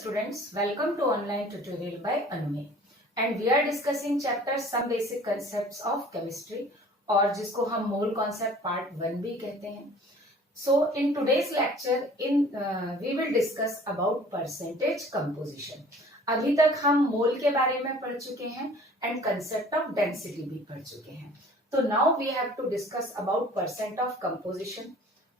students, welcome to online tutorial by Anume and we are discussing chapter some basic concepts of chemistry और जिसको हम mole concept part 1 भी कहते हैं. So in today's lecture we will discuss about percentage composition. अभी तक हम मोल के बारे में पढ़ चुके हैं and concept of density भी पढ़ चुके हैं. तो now we have to discuss about percent of composition.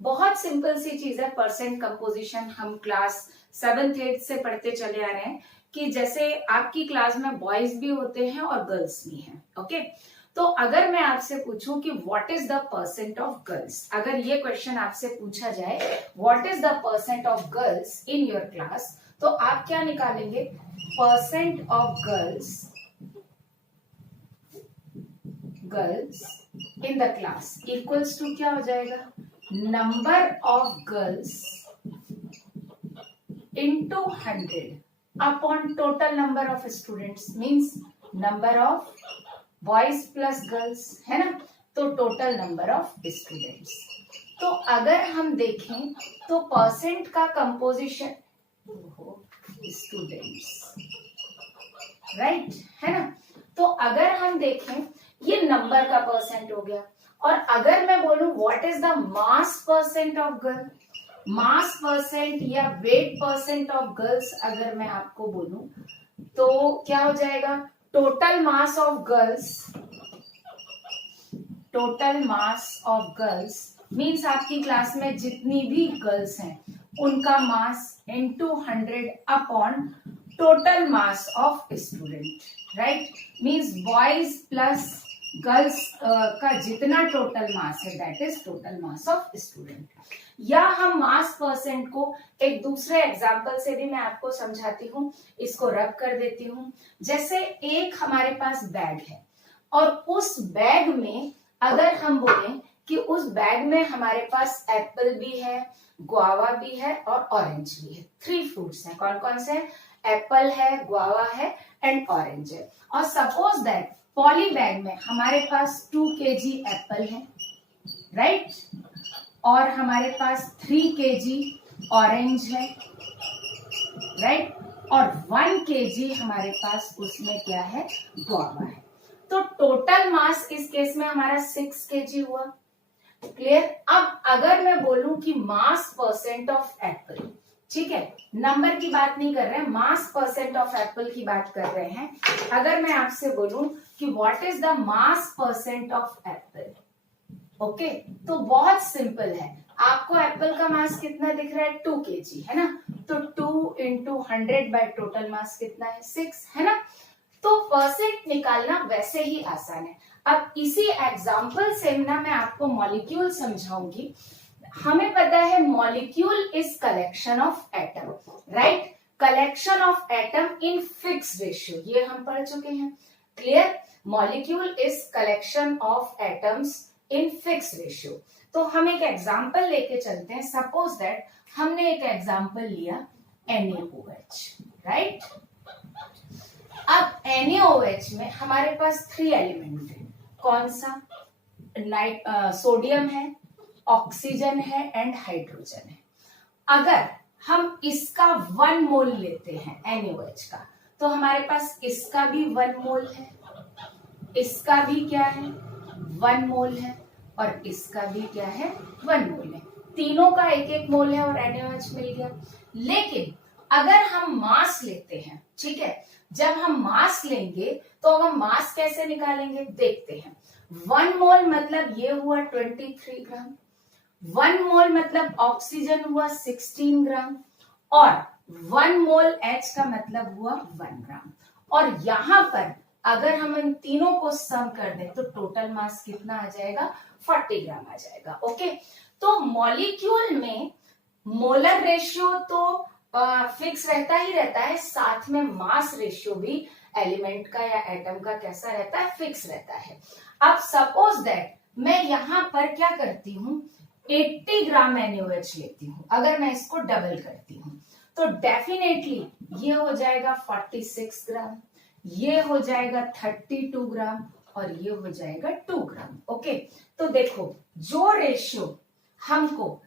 बहुत सिंपल सी चीज है परसेंट कंपोजिशन. हम क्लास 7th 8th से पढ़ते चले आ रहे हैं कि जैसे आपकी क्लास में बॉयज भी होते हैं और गर्ल्स भी हैं. ओके तो अगर मैं आपसे पूछूं कि what is the percent of girls, अगर ये क्वेश्चन आपसे पूछा जाए what is the percent of girls in your class, तो आप क्या निकालेंगे? Percent of girls in the class equals to क्या हो जाएगा? Number of girls into 100 upon total number of students, means number of boys plus girls है ना, तो total number of students. तो अगर हम देखें तो परसेंट का कंपोजिशन स्टूडेंट्स राइट है ना, तो अगर हम देखें ये नंबर का परसेंट हो गया. और अगर मैं बोलूं what is the mass percent of girl, mass percent या वेट परसेंट ऑफ गर्ल्स अगर मैं आपको बोलूं तो क्या हो जाएगा? Total mass of girls means आपकी क्लास में जितनी भी गर्ल्स हैं उनका मास into 100 upon total mass of student right. Means boys plus girls का जितना टोटल मास है that is total mass of student. या हम मास परसेंट को एक दूसरे एग्जाम्पल से भी मैं आपको समझाती हूँ, इसको रब कर देती हूँ. जैसे एक हमारे पास बैग है और उस बैग में अगर हम बोलें कि उस बैग में हमारे पास एप्पल भी है, गुआवा भी है और ऑरेंज भी है. 3 फ्रूट्स हैं. कौन कौन से? एप्पल है, गुआवा है एंड ऑरेंज है. और सपोज दैट पॉली बैग में हमारे पास 2 kg एप्पल है राइट और हमारे पास 3 kg ऑरेंज है राइट और 1 kg हमारे पास उसमें क्या है? गुआवा है. तो टोटल मास इस केस में हमारा 6 kg हुआ. क्लियर. अब अगर मैं बोलूं कि मास परसेंट ऑफ एप्पल, ठीक है, नंबर की बात नहीं कर रहे हैं, मास परसेंट ऑफ एप्पल की बात कर रहे हैं. अगर मैं आपसे बोलूं कि what is the mass percent of Apple, okay तो बहुत सिंपल है. आपको एप्पल का मास कितना दिख रहा है? 2 kg है ना, तो 2 into 100 बाय टोटल मास कितना है? 6 है ना. तो परसेंट निकालना वैसे ही आसान है. अब इसी एग्जांपल से ना मैं आपको मॉलिक्यूल समझाऊंगी. हमें पता है molecule is collection of atom right, collection of atom in fix ratio, ये हम पढ़ चुके हैं. Clear. Molecule is collection of atoms in fix ratio. तो हम एक एग्जांपल लेके चलते हैं. सपोज दैट हमने एक एग्जांपल लिया NaOH राइट. अब NaOH में हमारे पास 3 एलिमेंट है. कौन सा? सोडियम है, ऑक्सीजन है एंड हाइड्रोजन है. अगर हम इसका 1 मोल लेते हैं NaOH का, तो हमारे पास इसका भी 1 मोल है, इसका भी क्या है? 1 मोल है और इसका भी क्या है? 1 मोल है. तीनों का 1-1 मोल है और NaOH मिल गया. लेकिन अगर हम मास लेते हैं, ठीक है, जब हम मास लेंगे तो हम मास कैसे निकालेंगे देखते हैं. 1 मोल मतलब ये हुआ 23 ग्राम, 1 मोल मतलब ऑक्सीजन हुआ 16 ग्राम और 1 मोल H का मतलब हुआ 1 ग्राम. और यहां पर अगर हम इन तीनों को सम कर दें तो टोटल मास कितना आ जाएगा? 40 ग्राम आ जाएगा. ओके तो मॉलिक्यूल में मोलर रेशियो तो फिक्स रहता ही रहता है, साथ में मास रेशियो भी एलिमेंट का या एटम का कैसा रहता है? फिक्स रहता है. अब सपोज दैट मैं यहां पर क्या करती हूं? 80 ग्राम NaOH लेती हूं. अगर मैं इसको डबल करती हूं तो डेफिनेटली ये हो जाएगा 46 ग्राम, ये हो जाएगा 32 ग्राम और ये हो जाएगा 2 ग्राम. ओके तो देखो जो रेशियो हमको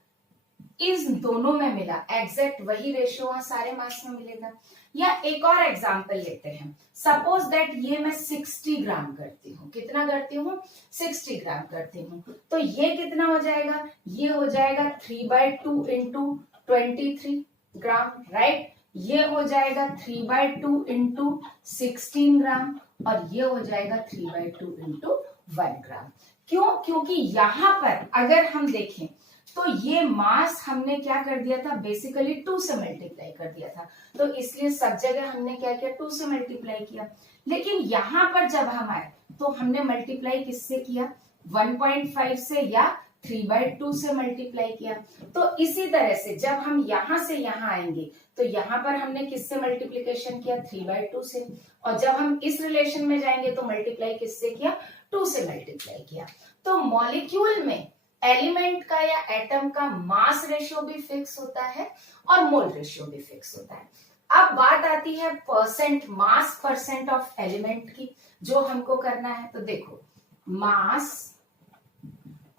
इस दोनों में मिला, एग्जैक्ट वही रेशियो वहां सारे मास में मिलेगा। या एक और एग्जांपल लेते हैं, सपोज दैट ये मैं 60 ग्राम करती हूँ, कितना करती हूँ, 60 ग्राम करती हूँ, तो ये कितना हो जाएगा, ये हो जाएगा 3/2 इंटू 23 ग्राम, राइट। ये हो जाएगा 3/2 इंटू 16 ग्राम, और ये हो जाएगा 3/2 इंटू 1 ग्राम। क्यों, क्योंकि यहां पर अगर हम देखें तो ये मास हमने क्या कर दिया था, बेसिकली 2 से मल्टीप्लाई कर दिया था, तो इसलिए सब जगह हमने क्या किया, 2 से मल्टीप्लाई किया। लेकिन यहां पर जब हम आए तो हमने मल्टीप्लाई किससे किया, 1.5 से या 3/2 से मल्टीप्लाई किया। तो इसी तरह से जब हम यहां से यहां आएंगे तो यहां पर हमने किससे मल्टीप्लीकेशन किया, 3/2 से, और जब हम इस रिलेशन में जाएंगे तो मल्टीप्लाई किससे किया, 2 से मल्टीप्लाई किया। तो मॉलिक्यूल में एलिमेंट का या एटम का मास रेशियो भी फिक्स होता है और मोल रेशियो भी फिक्स होता है। अब बात आती है percent, mass percent of element की, जो हमको करना है। तो देखो, मास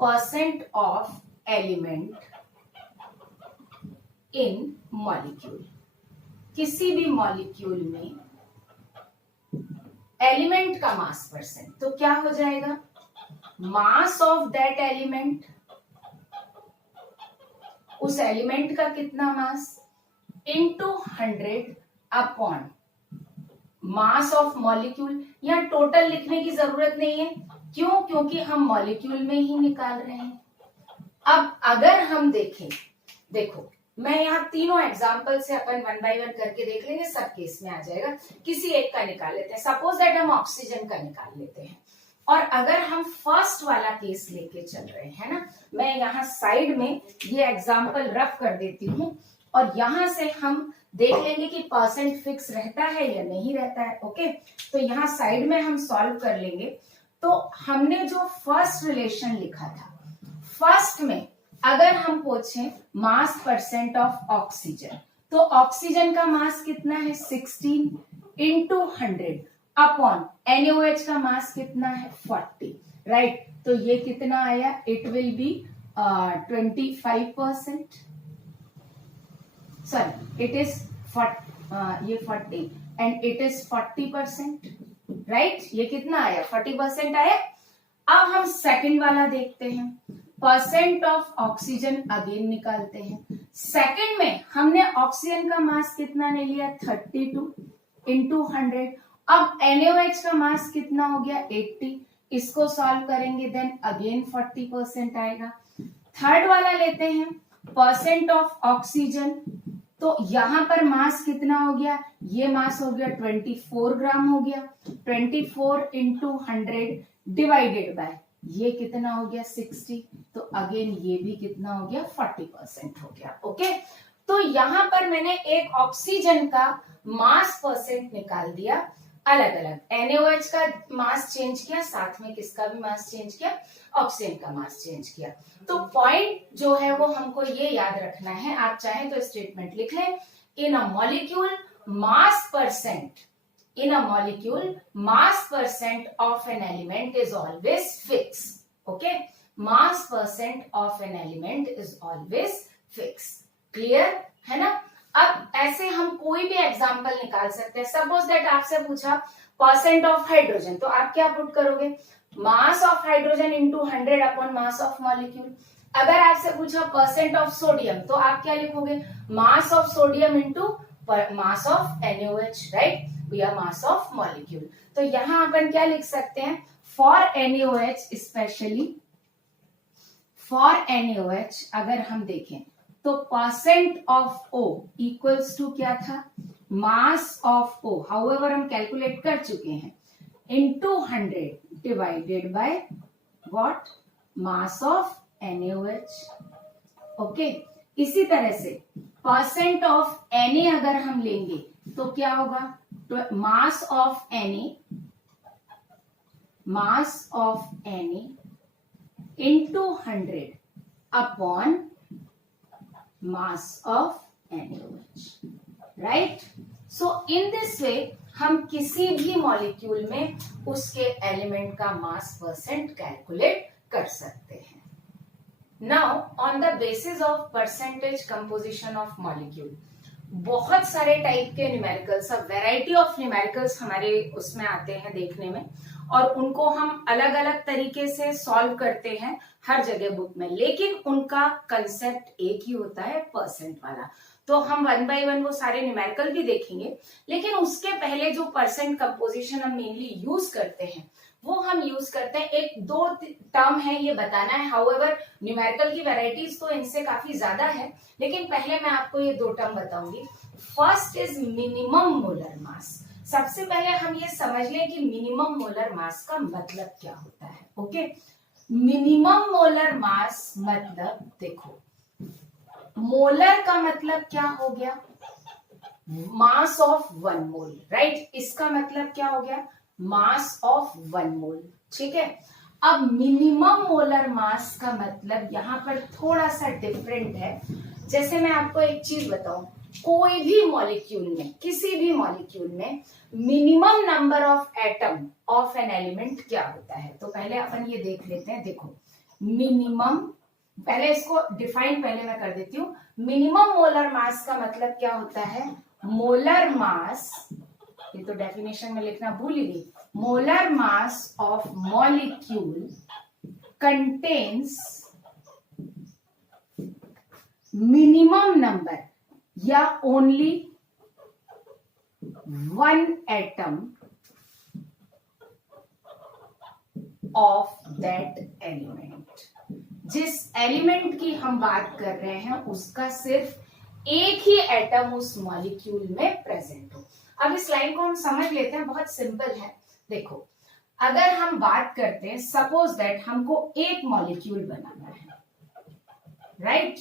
percent of element in molecule, किसी भी मॉलिक्यूल में एलिमेंट का मास परसेंट, तो क्या हो जाएगा, मास ऑफ दैट एलिमेंट, उस एलिमेंट का कितना mass, into 100 upon mass of molecule. या टोटल लिखने की जरूरत नहीं है, क्यों, क्योंकि हम मॉलिक्यूल में ही निकाल रहे हैं। अब अगर हम देखें, देखो मैं यहाँ तीनों एग्जाम्पल से अपन 1 बाय 1 करके देख लेंगे, सब केस में आ जाएगा। किसी एक का निकाल लेते हैं, सपोज दैट हम ऑक्सीजन का निकाल लेते हैं, और अगर हम फर्स्ट वाला केस लेके चल रहे हैं ना, मैं यहाँ साइड में ये एग्जाम्पल रफ कर देती हूँ, और यहां से हम देख लेंगे कि परसेंट फिक्स रहता है या नहीं रहता है। ओके, तो यहाँ साइड में हम सॉल्व कर लेंगे। तो हमने जो फर्स्ट रिलेशन लिखा था, फर्स्ट में अगर हम पूछें मास परसेंट ऑफ ऑक्सीजन, तो ऑक्सीजन का मास कितना है, 16 इंटू 100 अपॉन NaOH का मास कितना है, 40, राइट। तो ये कितना आया, it will be 25%, sorry it is ये 40 एंड इट इज 40%, राइट। ये कितना आया, 40% आया। अब हम सेकंड वाला देखते हैं, परसेंट ऑफ ऑक्सीजन अगेन निकालते हैं। सेकंड में हमने ऑक्सीजन का मास कितना ले लिया, 32 इंटू 100। अब NaOH का मास कितना हो गया, 80, इसको सॉल्व करेंगे देन अगेन 40% आएगा। थर्ड वाला लेते हैं, परसेंट ऑफ ऑक्सीजन, तो यहां पर मास कितना हो गया, ये मास हो गया 24 ग्राम हो गया, 24 इंटू 100 डिवाइडेड बाय ये कितना हो गया, 60, तो अगेन ये भी कितना हो गया, 40% हो गया। ओके, तो यहां पर मैंने एक ऑक्सीजन का मास परसेंट निकाल दिया अलग अलग, NaOH का मास चेंज किया, साथ में किसका भी मास चेंज किया, ऑक्सीजन का मास चेंज किया। तो पॉइंट जो है वो हमको ये याद रखना है, आप चाहें तो स्टेटमेंट लिख लें, in a molecule mass percent, in a molecule mass percent of an element is always fixed. Okay, mass percent of an element is always fixed. Clear है ना। अब ऐसे हम कोई भी एग्जांपल निकाल सकते हैं। सपोज दैट आपसे पूछा परसेंट ऑफ हाइड्रोजन, तो आप क्या पुट करोगे, mass of hydrogen into 100 upon mass of molecule. अगर आपसे पूछा परसेंट ऑफ सोडियम, तो आप क्या लिखोगे, mass of sodium into mass of NaOH, right, या मास ऑफ मॉलिक्यूल। तो यहां अपन क्या लिख सकते हैं, for NaOH, specially for NaOH अगर हम देखें तो percent of O equals to क्या था, मास ऑफ O, हाउएवर हम कैलकुलेट कर चुके हैं, into 100 divided by what, mass of NaOH। Okay, इसी तरह से परसेंट ऑफ Na अगर हम लेंगे तो क्या होगा, मास of Na into 100 upon mass of NaOH, right. So in this way हम किसी भी मॉलिक्यूल में उसके एलिमेंट का मास परसेंट कैलकुलेट कर सकते हैं। Now on the basis of percentage composition of molecule, बहुत सारे टाइप के न्यूमेरिकल्स, वैरायटी ऑफ न्यूमेरिकल्स हमारे उसमें आते हैं देखने में, और उनको हम अलग अलग तरीके से सॉल्व करते हैं हर जगह बुक में, लेकिन उनका कंसेप्ट एक ही होता है, परसेंट वाला। तो हम वन बाय वन वो सारे न्यूमेरिकल भी देखेंगे, लेकिन उसके पहले जो परसेंट कंपोजिशन हम मेनली यूज करते हैं वो हम यूज करते हैं, एक दो टर्म है ये बताना है। हाउएवर न्यूमेरिकल की वैरायटीज तो इनसे काफी ज्यादा है, लेकिन पहले मैं आपको ये दो टर्म बताऊंगी। फर्स्ट इज मिनिमम मोलर मास। सबसे पहले हम ये समझ लें कि मिनिमम मोलर मास का मतलब क्या होता है। ओके, मिनिमम मोलर मास मतलब, देखो मोलर का मतलब क्या हो गया, मास ऑफ 1 मोल, राइट। इसका मतलब क्या हो गया, मास ऑफ 1 मोल, ठीक है। अब मिनिमम मोलर मास का मतलब यहां पर थोड़ा सा डिफरेंट है। जैसे मैं आपको एक चीज बताऊं, कोई भी मॉलिक्यूल में, किसी भी मॉलिक्यूल में minimum number of atom of an element क्या होता है। तो पहले अपन ये देख लेते हैं। देखो मिनिमम, पहले इसको डिफाइन पहले मैं कर देती हूँ। मिनिमम मोलर मास का मतलब क्या होता है, मोलर मास, ये तो डेफिनेशन में लिखना भूल ही गई, molar mass of molecule contains minimum number या only 1 atom of that element. जिस एलिमेंट की हम बात कर रहे हैं उसका सिर्फ एक ही एटम उस मॉलिक्यूल में प्रेजेंट हो। अब इस लाइन को हम समझ लेते हैं, बहुत सिंपल है। देखो अगर हम बात करते हैं, सपोज दैट हमको एक मॉलिक्यूल बनाना है, राइट।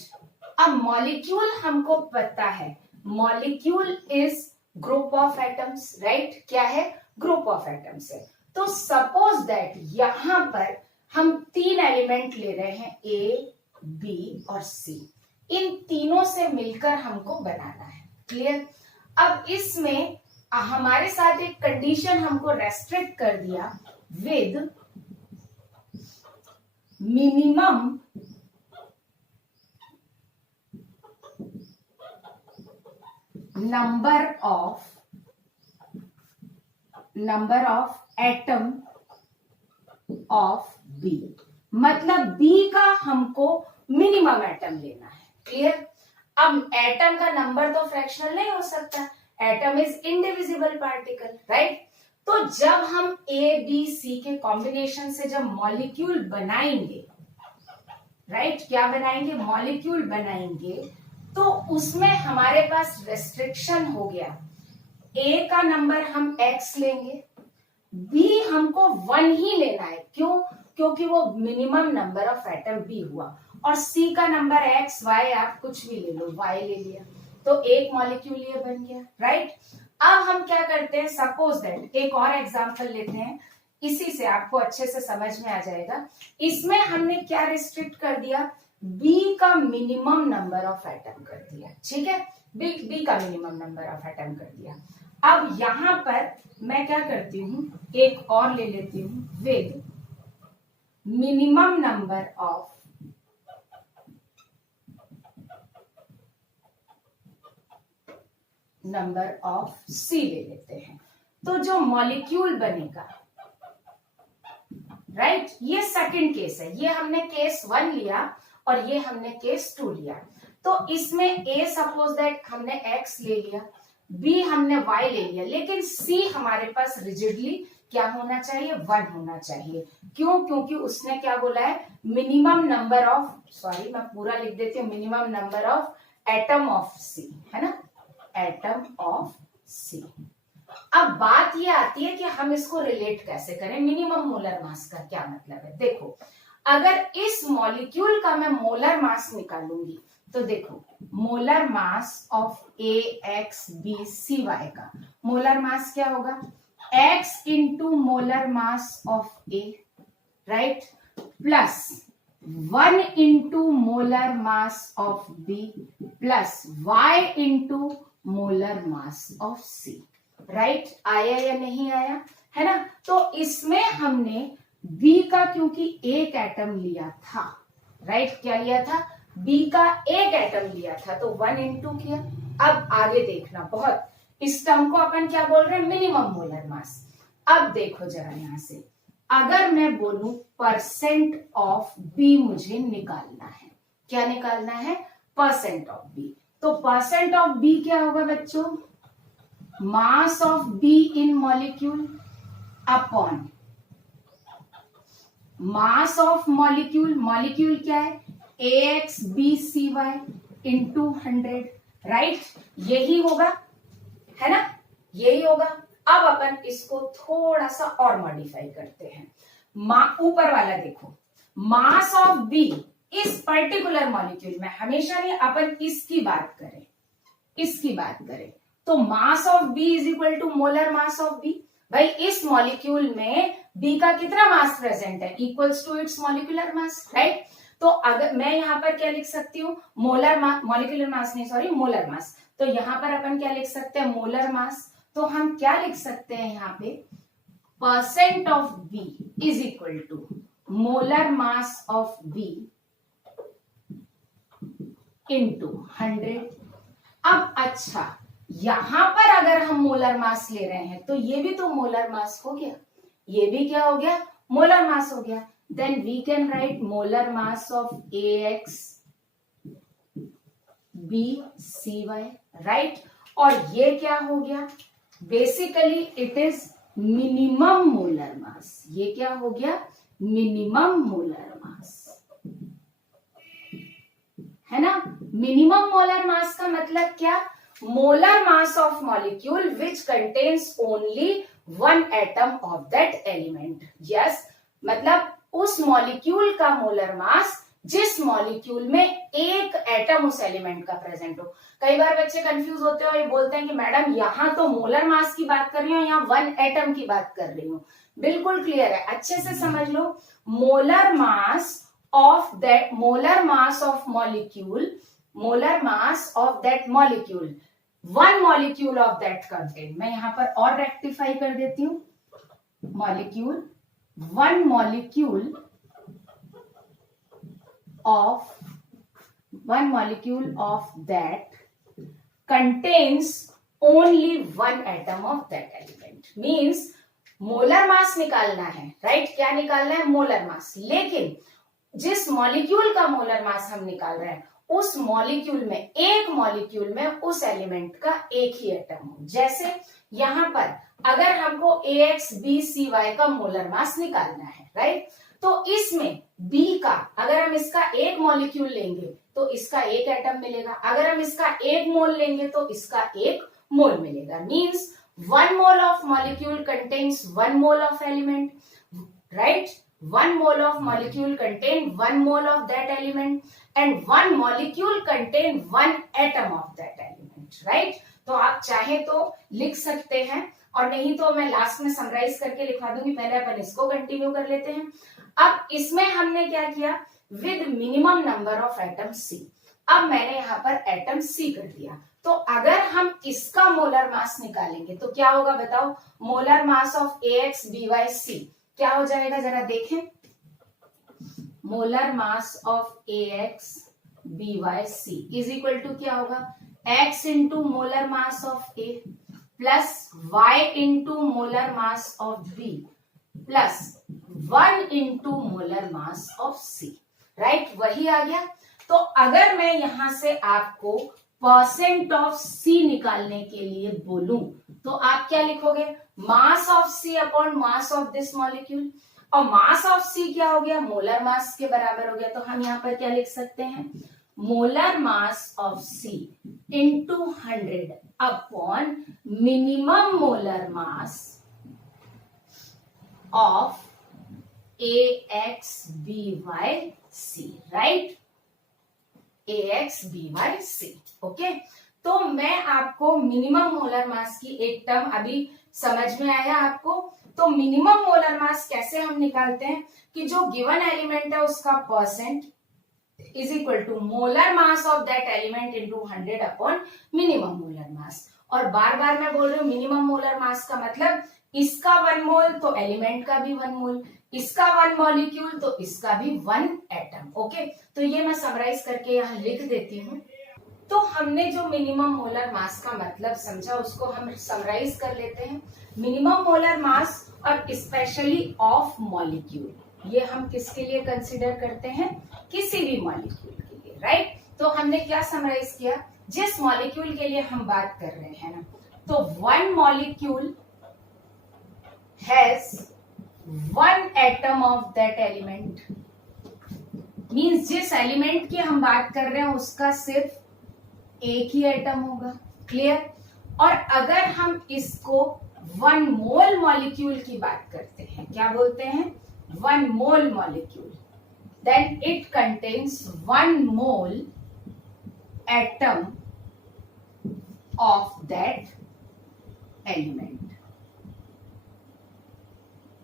अब मॉलिक्यूल हमको पता है, molecule is group of atoms, right. क्या है, ग्रुप ऑफ एटम्स है। तो सपोज दैट यहां पर हम 3 एलिमेंट ले रहे हैं, ए, बी और सी। इन तीनों से मिलकर हमको बनाना है, क्लियर। अब इसमें हमारे साथ एक कंडीशन हमको रेस्ट्रिक्ट कर दिया, with minimum number of atom of B. मतलब बी का हमको मिनिमम एटम लेना है, क्लियर। अब एटम का नंबर तो फ्रैक्शनल नहीं हो सकता, atom is indivisible particle, right. तो जब हम ए बी सी के कॉम्बिनेशन से जब मॉलिक्यूल बनाएंगे, राइट, क्या बनाएंगे, मॉलिक्यूल बनाएंगे, तो उसमें हमारे पास रेस्ट्रिक्शन हो गया। ए का नंबर हम एक्स लेंगे, बी हमको 1 ही लेना है, क्यों, क्योंकि वो minimum number of atom B हुआ, और सी का नंबर एक्स वाई, आप कुछ भी ले लो, वाई ले लिया, तो एक मॉलिक्यूल ये बन गया, राइट। अब हम क्या करते हैं, सपोज दैट एक और एग्जांपल लेते हैं, इसी से आपको अच्छे से समझ में आ जाएगा। इसमें हमने क्या रिस्ट्रिक्ट कर दिया, बी का मिनिमम नंबर ऑफ एटम कर दिया, ठीक है, बी का मिनिमम नंबर ऑफ एटम कर दिया। अब यहां पर मैं क्या करती हूं, एक और ले लेती हूं, विद मिनिमम नंबर ऑफ सी ले लेते हैं। तो जो मॉलिक्यूल बनेगा, राइट, ये सेकंड केस है, ये हमने केस 1 लिया और ये हमने केस 2 लिया। तो इसमें ए सपोज दैट हमने एक्स ले लिया, बी हमने वाई ले लिया, लेकिन सी हमारे पास रिजिडली क्या होना चाहिए, 1 होना चाहिए। क्यों, क्योंकि उसने क्या बोला है, मिनिमम नंबर ऑफ, सॉरी मैं पूरा लिख देती हूँ, minimum number of atom of C, है ना, एटम ऑफ सी। अब बात ये आती है कि हम इसको रिलेट कैसे करें, मिनिमम मोलर मास का क्या मतलब है। देखो अगर इस मॉलिक्यूल का मैं मोलर मास निकालूंगी, तो देखो molar mass of A X B C Y का मोलर मास क्या होगा, x into molar mass of A, right, plus 1 into molar mass of B plus y into molar mass of C, right. आया या नहीं आया, है ना। तो इसमें हमने B का क्योंकि एक एटम लिया था, राइट, क्या लिया था, B का एक एटम लिया था तो 1 इंटू किया। अब आगे देखना, बहुत, इस टर्म को अपन क्या बोल रहे हैं, मिनिमम मोलर मास। अब देखो जरा यहां से, अगर मैं बोलूं परसेंट ऑफ बी मुझे निकालना है, क्या निकालना है, परसेंट ऑफ बी, तो परसेंट ऑफ बी क्या होगा बच्चों, मास of be in molecule upon mass of molecule, molecule क्या है, AXBCY इंटू 100, राइट, यही होगा, है ना, यही होगा। अब अपन इसको थोड़ा सा और मॉडिफाई करते हैं, ऊपर वाला देखो, मास ऑफ बी इस पर्टिकुलर मॉलिक्यूल में, हमेशा नहीं अपन इसकी बात करें, इसकी बात करें, तो mass of B is equal to molar mass of B. भाई इस मॉलिक्यूल में बी का कितना मास प्रेजेंट है, equals to its molecular mass, right. तो अगर मैं यहां पर क्या लिख सकती हूँ, मोलर मास, मॉलिक्यूलर मास नहीं सॉरी, मोलर मास, तो यहां पर अपन क्या लिख सकते हैं, मोलर मास, तो हम क्या लिख सकते हैं यहाँ पे, percent of B is equal to molar mass of B into 100। अब अच्छा, यहां पर अगर हम मोलर मास ले रहे हैं तो ये भी तो मोलर मास हो गया, ये भी क्या हो गया, मोलर मास हो गया, then we can write molar mass of AXBCY, right, और ये क्या हो गया, basically it is minimum molar mass, ये क्या हो गया, मिनिमम मोलर मास, है ना। मिनिमम मोलर मास का मतलब क्या, molar mass of molecule which contains only one atom of that element, yes, मतलब उस मॉलिक्यूल का मोलर मास जिस मॉलिक्यूल में एक एटम उस एलिमेंट का प्रेजेंट हो। कई बार बच्चे कंफ्यूज होते हैं और ये बोलते हैं कि मैडम यहां तो मोलर मास की बात कर रही हूँ, यहाँ वन एटम की बात कर रही हूँ। बिल्कुल क्लियर है, अच्छे से समझ लो, molar mass of that, molar mass of molecule, molar mass of that molecule, one molecule of that content, मैं यहां पर और रेक्टिफाई कर देती हूं, molecule, one molecule of that contains only one atom of that element, means molar mass निकालना है, right, क्या निकालना है, मोलर मास, लेकिन जिस मॉलिक्यूल का मोलर मास हम निकाल रहे हैं उस मॉलिक्यूल में, एक मॉलिक्यूल में उस एलिमेंट का एक ही एटम हो। जैसे यहां पर अगर हमको AXBCY का मोलर मास निकालना है, राइट, तो इसमें B का अगर हम इसका एक मॉलिक्यूल लेंगे तो इसका एक एटम मिलेगा, अगर हम इसका एक मोल लेंगे तो इसका एक मोल मिलेगा, means 1 mole of molecule contains 1 mole of element, right, 1 mole of molecule contain 1 mole of that element and 1 molecule contain 1 atom of that element, right। तो आप चाहे तो लिख सकते हैं और नहीं तो मैं लास्ट में समराइज करके लिखवा दूंगी, पहले अपन इसको कंटिन्यू कर लेते हैं। अब इसमें हमने क्या किया, with minimum number of atom C, अब मैंने यहाँ पर एटम C कर दिया, तो अगर हम इसका मोलर मास निकालेंगे तो क्या होगा बताओ, मोलर मास ऑफ AXBYC क्या हो जाएगा, जरा देखें, molar mass of AXBYC is equal to क्या होगा, X into molar mass of A plus Y into molar mass of B plus 1 into molar mass of C, right, वही आ गया। तो अगर मैं यहां से आपको परसेंट ऑफ C निकालने के लिए बोलूं तो आप क्या लिखोगे, मास of C upon mass of this molecule, और मास ऑफ C क्या हो गया, मोलर मास के बराबर हो गया, तो हम यहाँ पर क्या लिख सकते हैं, molar mass of C into 100 upon minimum molar mass of AXBYC, right, AXBYC, okay. तो मैं आपको मिनिमम मोलर मास की एक टर्म अभी समझ में आया आपको, तो मिनिमम मोलर मास कैसे हम निकालते हैं कि जो गिवन एलिमेंट है उसका percent is equal to molar mass of that element into 100 upon minimum molar mass, और बार बार मैं बोल रही हूँ मिनिमम मोलर मास का मतलब इसका 1 मोल तो एलिमेंट का भी 1 मोल, इसका 1 मॉलिक्यूल तो इसका भी 1 एटम। ओके, तो ये मैं समराइज करके यहाँ लिख देती हूँ। तो हमने जो मिनिमम मोलर मास का मतलब समझा उसको हम समराइज कर लेते हैं। मिनिमम मोलर मास और स्पेशली ऑफ मॉलिक्यूल, ये हम किसके लिए कंसीडर करते हैं, किसी भी मॉलिक्यूल के लिए, राइट। तो हमने क्या समराइज किया, जिस मॉलिक्यूल के लिए हम बात कर रहे हैं ना, तो 1 molecule has 1 atom of that element, means जिस एलिमेंट की हम बात कर रहे हैं उसका सिर्फ एक ही एटम होगा, क्लियर। और अगर हम इसको 1 मोल मॉलिक्यूल की बात करते हैं, क्या बोलते हैं, 1 mole molecule, then it contains 1 mole atom of that element,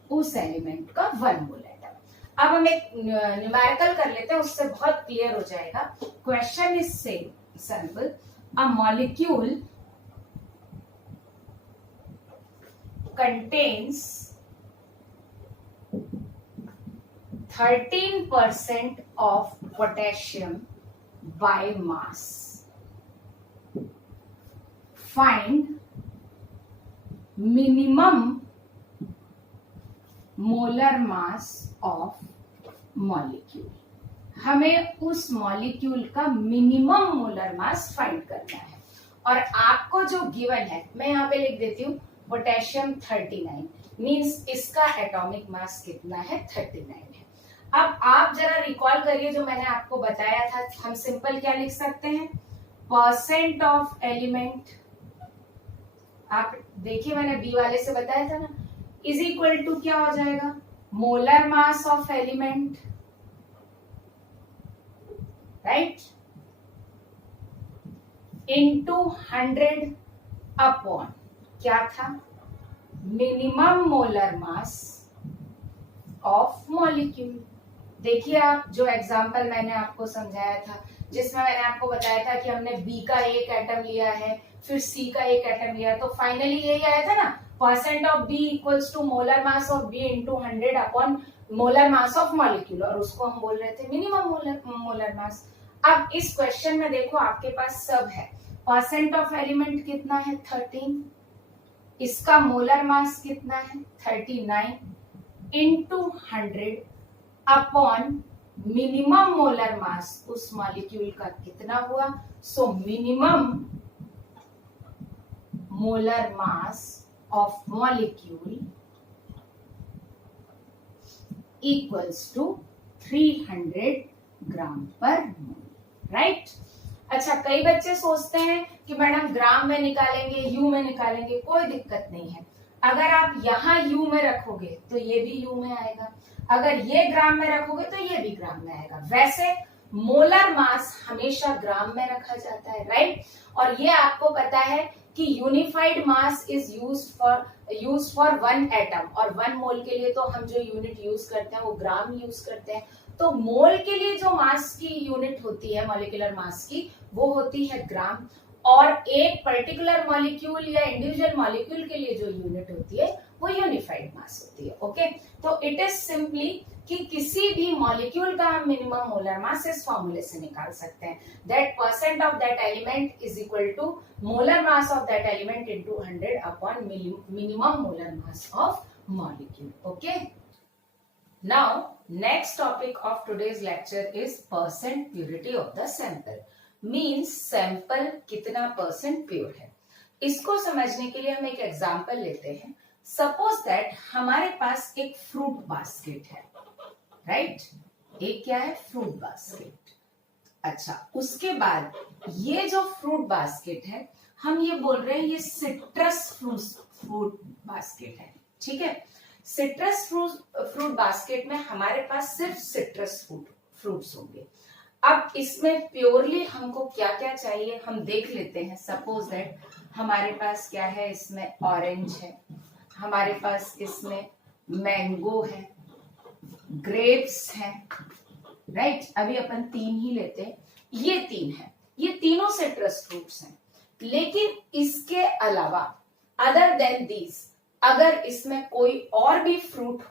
उस एलिमेंट का 1 मोल एटम। अब हम एक न्यूमेरिकल कर लेते हैं, उससे बहुत क्लियर हो जाएगा। Question is same sample, a molecule contains 13% of potassium by mass. Find minimum molar mass of molecule. हमें उस मॉलिक्यूल का मिनिमम मोलर मास फाइंड करना है। और आपको जो गिवन है, मैं यहाँ पे लिख देती हूँ पोटेशियम 39, मींस इसका एटॉमिक मास कितना है, 39 है। अब आप जरा रिकॉल करिए जो मैंने आपको बताया था, हम सिंपल क्या लिख सकते हैं, परसेंट ऑफ एलिमेंट, आप देखिए मैंने बी वाले से बताया था ना, इज इक्वल टू क्या हो जाएगा, molar mass of element, right, into 100 upon क्या था, minimum molar mass of molecule. देखिए आप जो एग्जांपल मैंने आपको समझाया था, जिसमें मैंने आपको बताया था कि हमने बी का एक एटम लिया है, फिर सी का एक एटम लिया, तो फाइनली यही आया था ना, percent of B equals to molar mass of B into 100 upon molar mass of molecule, और उसको हम बोल रहे थे मिनिमम मोलर मास। अब इस क्वेश्चन में देखो आपके पास सब है, परसेंट ऑफ एलिमेंट कितना है, 13, इसका मोलर मास कितना है, 39 into 100 upon minimum molar mass उस मॉलिक्यूल का कितना हुआ, so minimum molar mass of molecule equals to 300 gram per mole, right. अच्छा, कई बच्चे सोचते हैं कि मैडम ग्राम में निकालेंगे, यू में निकालेंगे, कोई दिक्कत नहीं है। अगर आप यहाँ यू में रखोगे तो ये भी यू में आएगा, अगर ये ग्राम में रखोगे तो ये भी ग्राम में आएगा। वैसे मोलर मास हमेशा ग्राम में रखा जाता है, राइट। और ये आपको पता है कि unified mass is used for 1 atom, और 1 मोल के लिए तो हम जो यूनिट यूज करते हैं वो ग्राम यूज करते हैं। तो मोल के लिए जो मास की यूनिट होती है, मॉलिक्यूलर मास की, वो होती है ग्राम, और एक पर्टिकुलर मॉलिक्यूल या इंडिविजुअल मॉलिक्यूल के लिए जो यूनिट होती है वो यूनिफाइड मास होती है। ओके, तो इट इज सिंपली कि किसी भी मॉलिक्यूल का हम मिनिमम मोलर मास इस फॉर्मूले से निकाल सकते हैं, that percent of that element is equal to molar mass of that element into 100 upon minimum molar mass of molecule. Okay, now next topic of today's lecture is percent purity of the sample, means sample कितना percent pure है। इसको समझने के लिए हम एक example लेते हैं। सपोज दैट हमारे पास एक फ्रूट बास्केट है, राइट, एक क्या है, फ्रूट बास्केट। अच्छा, उसके बाद ये जो फ्रूट बास्केट है, हम ये बोल रहे हैं ये सिट्रस फ्रूट बास्केट है, ठीक है। सिट्रस फ्रूट बास्केट में हमारे पास सिर्फ सिट्रस फ्रूट्स होंगे। अब इसमें प्योरली हमको क्या क्या चाहिए हम देख लेते हैं। सपोज दैट हमारे पास क्या है, इसमें ऑरेंज है, हमारे पास इसमें मैंगो है, ग्रेप्स है, राइट। अभी अपन 3 ही लेते हैं, ये 3 है, ये तीनों सिट्रस फ्रूट्स हैं। लेकिन इसके अलावा अदर देन दीज अगर इसमें कोई और भी फ्रूट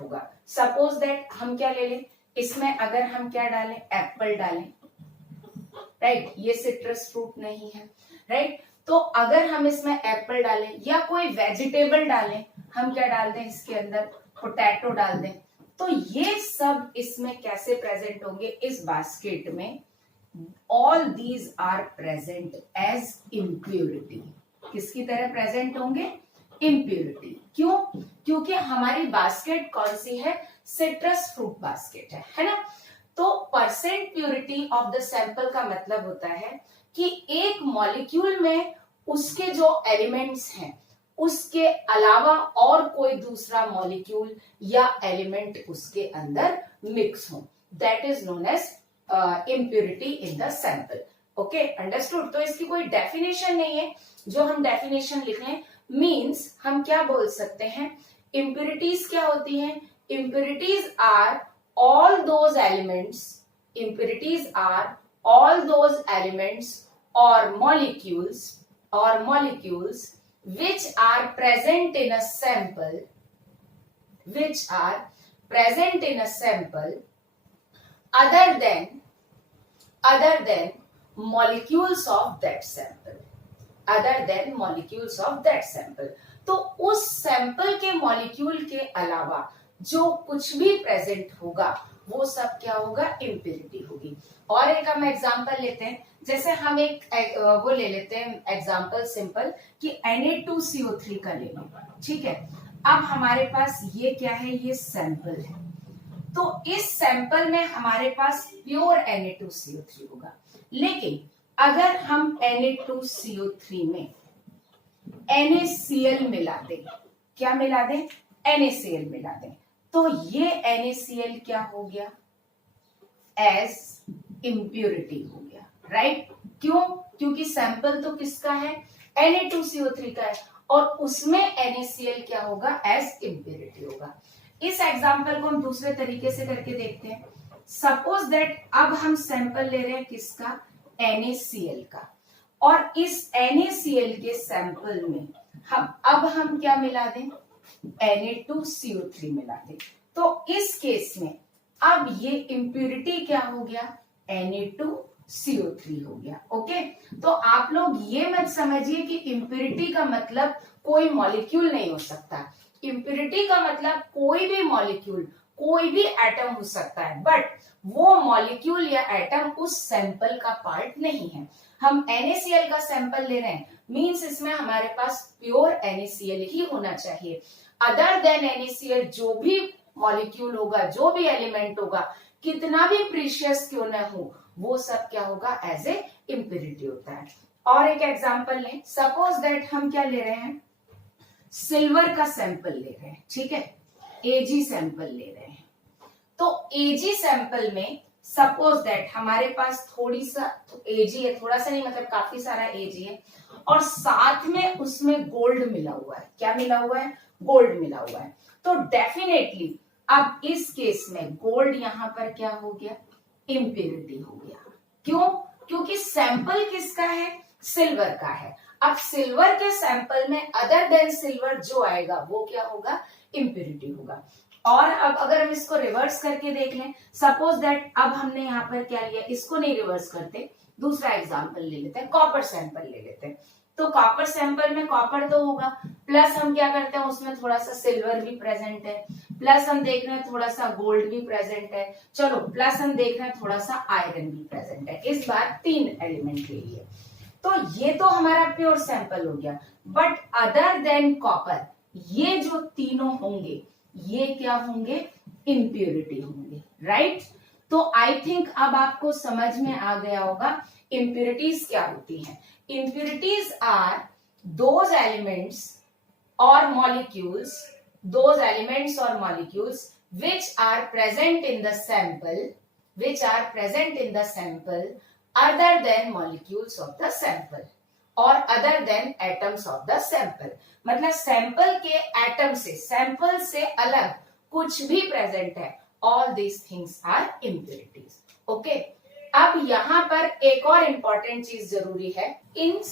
होगा, सपोज दैट हम क्या ले लें, इसमें अगर हम क्या डालें, एप्पल डालें, राइट, ये सिट्रस फ्रूट नहीं है, राइट, तो अगर हम इसमें एप्पल डालें या कोई वेजिटेबल डालें, हम क्या डाल दें इसके अंदर, पोटैटो डाल दें, तो ये सब इसमें कैसे प्रेजेंट होंगे इस बास्केट में, all these are present as impurity. किसकी तरह प्रेजेंट होंगे, इम्प्योरिटी। क्यों, क्योंकि हमारी बास्केट कौन सी है, सिट्रस फ्रूट बास्केट है ना। तो percent purity of the sample का मतलब होता है कि एक मॉलिक्यूल में उसके जो एलिमेंट्स हैं उसके अलावा और कोई दूसरा मॉलिक्यूल या एलिमेंट उसके अंदर मिक्स हो, that is known as impurity in the sample. Okay, understood. तो इसकी कोई डेफिनेशन नहीं है, जो हम डेफिनेशन लिखें मीन्स हम क्या बोल सकते हैं, इम्प्योरिटीज क्या होती हैं, impurities are all those elements, impurities are all those elements or molecules which are present in a sample, other than molecules of that sample, तो उस सैंपल के मॉलिक्यूल के अलावा जो कुछ भी प्रेजेंट होगा वो सब क्या होगा, इम्प्योरिटी होगी। और एक हम एग्जांपल लेते हैं, जैसे हम एक वो ले लेते हैं एग्जांपल सिंपल कि Na2CO3 का ले लो, ठीक है। अब हमारे पास ये क्या है, ये सैंपल है, तो इस सैंपल में हमारे पास प्योर Na2CO3 होगा, लेकिन अगर हम Na2CO3 में NaCl मिला दें, क्या मिला दें, NaCl मिला दें, तो ये NaCl क्या हो गया, एज इम्प्योरिटी हो गया, राइट। क्यों, क्योंकि सैंपल तो किसका है, Na2CO3 का है, और उसमें NaCl क्या होगा, एज इम्प्योरिटी होगा। इस एग्जांपल को हम दूसरे तरीके से करके देखते हैं। सपोज दैट अब हम सैंपल ले रहे हैं किसका, NaCl का, और इस NaCl के सैंपल में हम क्या मिला दें, Na2CO3 मिला दें, तो इस केस में अब ये इम्प्योरिटी क्या हो गया, Na2CO3 हो गया। ओके, तो आप लोग ये मत समझिए कि इम्प्योरिटी का मतलब कोई मॉलिक्यूल नहीं हो सकता, इम्प्योरिटी का मतलब कोई भी मॉलिक्यूल, कोई भी एटम हो सकता है, बट वो मॉलिक्यूल या एटम उस सैंपल का पार्ट नहीं है। हम NaCl का सैंपल ले रहे हैं मींस इसमें हमारे पास प्योर NaCl ही होना चाहिए। अदर देन NaCl जो भी मॉलिक्यूल होगा, जो भी एलिमेंट होगा, कितना भी प्रीशियस क्यों ना हो, वो सब क्या होगा, एज ए इम्प्योरिटी होता है। और एक एग्जांपल लें, सपोज दैट हम क्या ले रहे हैं, सिल्वर का सैंपल ले रहे हैं, ठीक है, Ag सैंपल ले रहे हैं, तो Ag सैंपल में सपोज दैट हमारे पास थोड़ी सा Ag है, थोड़ा सा नहीं मतलब काफी सारा Ag है, और साथ में उसमें गोल्ड मिला हुआ है, क्या मिला हुआ है, गोल्ड मिला हुआ है, तो डेफिनेटली अब इस केस में गोल्ड यहां पर क्या हो गया, इम्प्योरिटी हो गया। क्यों, क्योंकि सैंपल किसका है, सिल्वर का है। अब सिल्वर के सैंपल में अदर देन सिल्वर जो आएगा वो क्या होगा, इम्प्योरिटी होगा। और अब अगर हम इसको रिवर्स करके देख लें, सपोज दैट अब हमने यहाँ पर क्या लिया, इसको नहीं रिवर्स करते, दूसरा एग्जांपल ले लेते हैं, कॉपर सैंपल ले लेते हैं, तो कॉपर सैंपल में कॉपर तो होगा, प्लस हम क्या करते हैं उसमें थोड़ा सा सिल्वर भी प्रेजेंट है, प्लस हम देख रहे हैं थोड़ा सा गोल्ड भी प्रेजेंट है, चलो प्लस हम देख रहे हैं थोड़ा सा आयरन भी प्रेजेंट है, इस बार 3 एलिमेंट ले लिए, तो ये तो हमारा प्योर सैंपल हो गया। बट अदर देन कॉपर ये जो तीनों होंगे ये क्या होंगे, इम्प्योरिटी होंगे, राइट। तो आई थिंक अब आपको समझ में आ गया होगा इम्प्योरिटीज क्या होती हैं। Impurities are those elements or molecules which are present in the sample other than molecules of the sample or other than atoms of the sample। मतलब सैंपल के एटम से, सैंपल से अलग कुछ भी प्रेजेंट है, all these things are impurities। Okay, अब यहां पर एक और इंपॉर्टेंट चीज जरूरी है, इन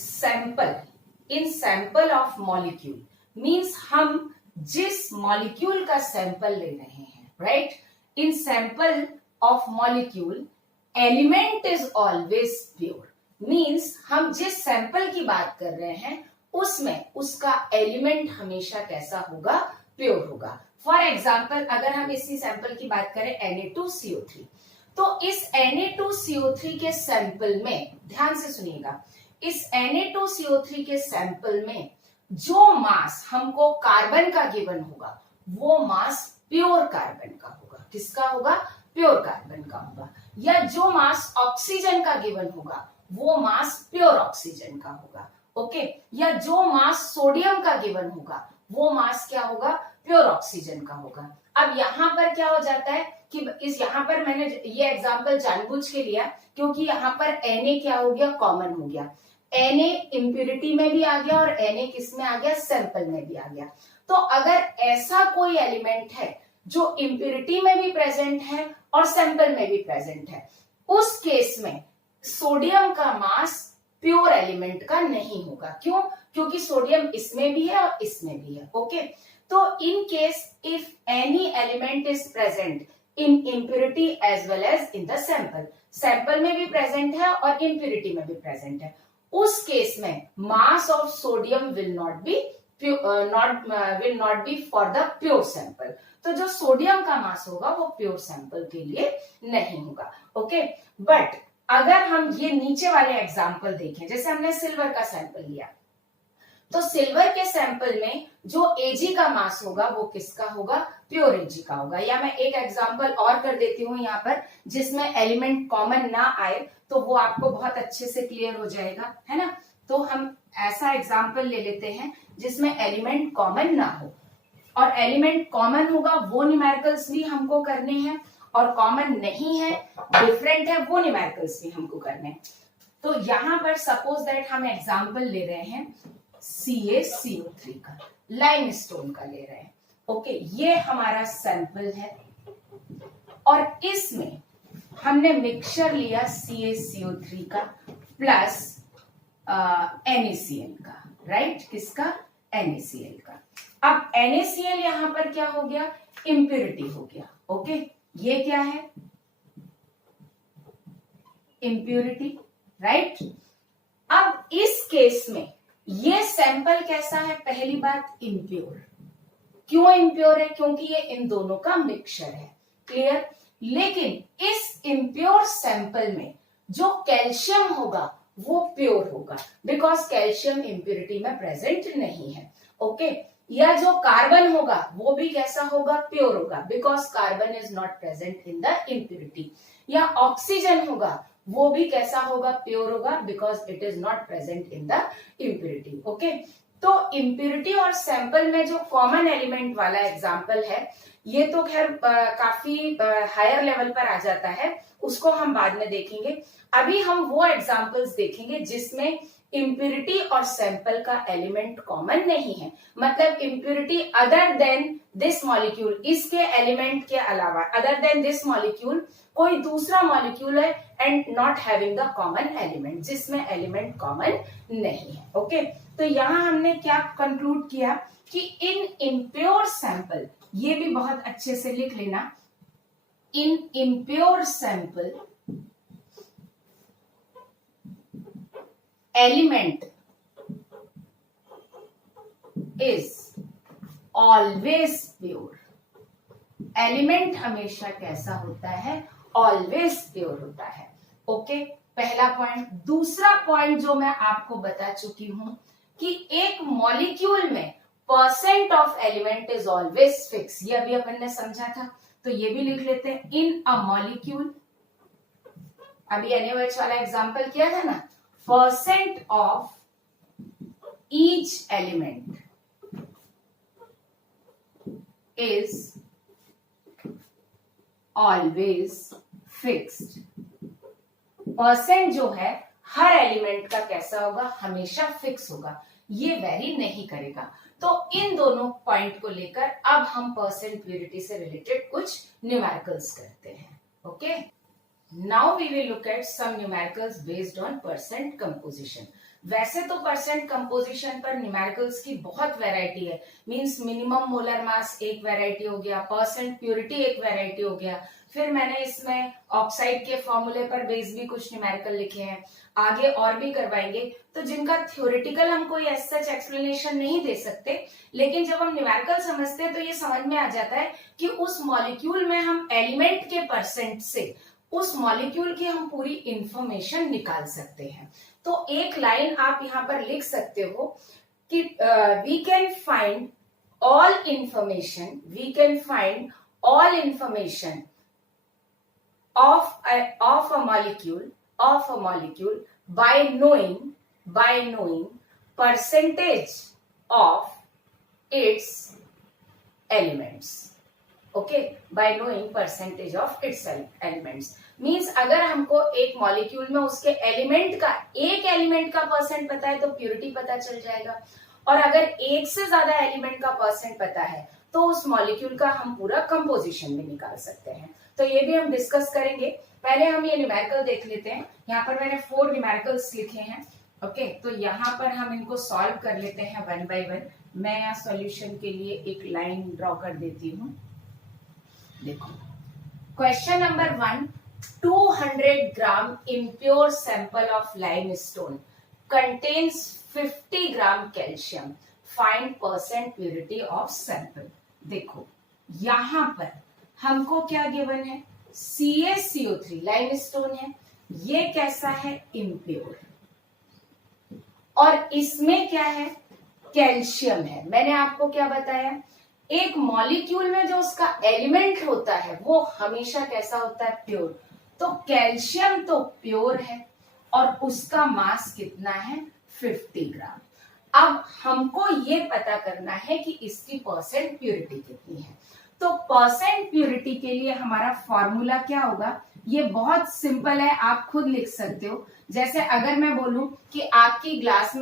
सैंपल ऑफ मॉलिक्यूल मींस हम जिस मॉलिक्यूल का सैंपल ले रहे हैं, right, in sample of molecule element is always pure, means हम जिस सैंपल की बात कर रहे हैं उसमें उसका एलिमेंट हमेशा कैसा होगा, प्योर होगा। फॉर एग्जाम्पल अगर हम इसी सैंपल की बात करें Na2CO3, तो इस Na2CO3 के सैंपल में ध्यान से सुनिएगा, इस Na2CO3 के सैंपल में जो मास हमको कार्बन का गिवन होगा वो मास प्योर कार्बन का होगा। किसका होगा, प्योर कार्बन का होगा। या जो मास ऑक्सीजन का गिवन होगा वो मास प्योर ऑक्सीजन का होगा। ओके, या जो मास सोडियम का गिवन होगा वो मास क्या होगा, प्योर ऑक्सीजन का होगा। अब यहां पर क्या हो जाता है कि इस यहां पर मैंने ये एग्जांपल जानबूझ के लिया क्योंकि यहां पर Na क्या हो गया, कॉमन हो गया। Na इम्प्यूरिटी में भी आ गया और Na किस में आ गया, सैंपल में भी आ गया। तो अगर ऐसा कोई एलिमेंट है जो इम्प्यूरिटी में भी प्रेजेंट है और सैंपल में भी प्रेजेंट है, उस केस में सोडियम का मास प्योर एलिमेंट का नहीं होगा। क्यों, क्योंकि सोडियम इसमें भी है और इसमें भी है। ओके, तो in case if any element is present in impurity as well as in the sample, sample में भी प्रेजेंट है और इम्प्यूरिटी में भी प्रेजेंट है, उस केस में mass of sodium will not be for the pure sample. तो जो सोडियम का मास होगा वो प्योर सैंपल के लिए नहीं होगा। ओके, बट अगर हम ये नीचे वाले एग्जाम्पल देखें, जैसे हमने सिल्वर का सैंपल लिया, तो सिल्वर के सैंपल में जो Ag का मास होगा वो किसका होगा, प्योर Ag का होगा। या मैं एक एग्जाम्पल और कर देती हूं यहाँ पर जिसमें एलिमेंट कॉमन ना आए, तो वो आपको बहुत अच्छे से क्लियर हो जाएगा, है ना। तो हम ऐसा एग्जाम्पल ले लेते हैं जिसमें एलिमेंट कॉमन ना हो, और एलिमेंट कॉमन होगा वो न्यूमेरिकल्स भी हमको करने हैं, और कॉमन नहीं है, डिफरेंट है, वो न्यूमेरिकल्स भी हमको करने हैं। तो यहां पर सपोज दैट हम एग्जाम्पल ले रहे हैं CaCO3 का, लाइमस्टोन का ले रहे हैं। ओके, ये हमारा सैंपल है और इसमें हमने मिक्सचर लिया CaCO3 का प्लस NaCl का, राइट, किसका, NaCl का। अब NaCl यहां पर क्या हो गया, इम्प्यूरिटी हो गया। ओके, ये क्या है, इम्प्यूरिटी, राइट। अब इस केस में ये सैंपल कैसा है, पहली बात इम्प्योर। क्यों इम्प्योर है, क्योंकि ये इन दोनों का मिक्सचर है, क्लियर। लेकिन इस इम्प्योर सैंपल में जो कैल्शियम होगा वो प्योर होगा, बिकॉज कैल्शियम इम्प्यूरिटी में प्रेजेंट नहीं है। ओके, या जो कार्बन होगा वो भी कैसा होगा, प्योर होगा, because carbon is not present in the impurity. या ऑक्सीजन होगा वो भी कैसा होगा, प्योर होगा, because it is not present in the impurity. Okay, तो इम्प्यूरिटी और सैंपल में जो कॉमन एलिमेंट वाला एग्जाम्पल है, ये तो खैर काफी हायर लेवल पर आ जाता है, उसको हम बाद में देखेंगे। अभी हम वो एग्जाम्पल्स देखेंगे जिसमें इम्प्यूरिटी और सैंपल का एलिमेंट कॉमन नहीं है, मतलब impurity other than this molecule, इसके एलिमेंट के अलावा, अदर देन दिस मॉलिक्यूल कोई दूसरा मॉलिक्यूल है and not having the common element, जिसमें एलिमेंट कॉमन नहीं है। ओके, तो यहां हमने क्या कंक्लूड किया कि इन इम्प्योर सैंपल, ये भी बहुत अच्छे से लिख लेना, in impure sample element is always pure. Element हमेशा कैसा होता है, ऑलवेज प्योर होता है। ओके, पहला पॉइंट। दूसरा पॉइंट जो मैं आपको बता चुकी हूं कि एक मॉलिक्यूल में percent of element is always fix, ये अभी अपन ने समझा था, तो ये भी लिख लेते हैं। इन अ मॉलिक्यूल, अभी NaOH वाला एग्जांपल किया था ना, percent of each element is always fixed. Percent जो है हर एलिमेंट का कैसा होगा, हमेशा फिक्स होगा, ये वेरी नहीं करेगा। तो इन दोनों पॉइंट को लेकर अब हम परसेंट प्योरिटी से रिलेटेड कुछ न्यूमेरिकल्स करते हैं। Okay, now we will look at some numericals based on percent composition. वैसे तो परसेंट कंपोजिशन पर न्यूमेरिकल्स की बहुत वैरायटी है, मींस मिनिमम मोलर मास एक वैरायटी हो गया, परसेंट प्योरिटी एक वैरायटी हो गया, फिर मैंने इसमें ऑक्साइड के फॉर्मूले पर बेस भी कुछ न्यूमेरिकल लिखे हैं, आगे और भी करवाएंगे। तो जिनका थ्योरेटिकल हम कोई एज सच एक्सप्लेनेशन नहीं दे सकते, लेकिन जब हम न्यूमेरिकल समझते हैं तो ये समझ में आ जाता है कि उस मॉलिक्यूल में हम एलिमेंट के परसेंट से उस मॉलिक्यूल की हम पूरी इंफॉर्मेशन निकाल सकते हैं। तो एक लाइन आप यहां पर लिख सकते हो कि we can find all information, we can find all information of a molecule by knowing percentage of its elements. Okay, by knowing percentage of its elements means अगर हमको एक मॉलिक्यूल में उसके एलिमेंट का, एक एलिमेंट का परसेंट पता है तो प्योरिटी पता चल जाएगा, और अगर एक से ज्यादा एलिमेंट का परसेंट पता है तो उस मॉलिक्यूल का हम पूरा कंपोजिशन भी निकाल सकते हैं। तो ये भी हम डिस्कस करेंगे। पहले हम ये न्यूमेरिकल देख लेते हैं। यहाँ पर मैंने 4 न्यूमेरिकल्स लिखे हैं। ओके, तो यहाँ पर हम इनको सॉल्व कर लेते हैं वन बाय वन। मैं यहाँ सॉल्यूशन के लिए एक लाइन ड्रॉ कर देती हूँ। देखो, question number 1, 200 gram impure sample of limestone contains 50 gram calcium, find percent purity of sample. देखो यहां पर हमको क्या गिवन है, CaCO3 लाइमस्टोन है, ये कैसा है, इम्प्योर, और इसमें क्या है, कैल्शियम है। मैंने आपको क्या बताया, एक मॉलिक्यूल में जो उसका एलिमेंट होता है वो हमेशा कैसा होता है, प्योर। तो कैल्शियम तो प्योर है और उसका मास कितना है, 50 ग्राम। अब हमको ये पता करना है कि इसकी परसेंट प्योरिटी कितनी है। तो परसेंट प्योरिटी के लिए हमारा फॉर्मूला क्या होगा, ये बहुत सिंपल है, आप खुद लिख सकते हो। जैसे अगर मैं बोलूं कि आपकी क्लास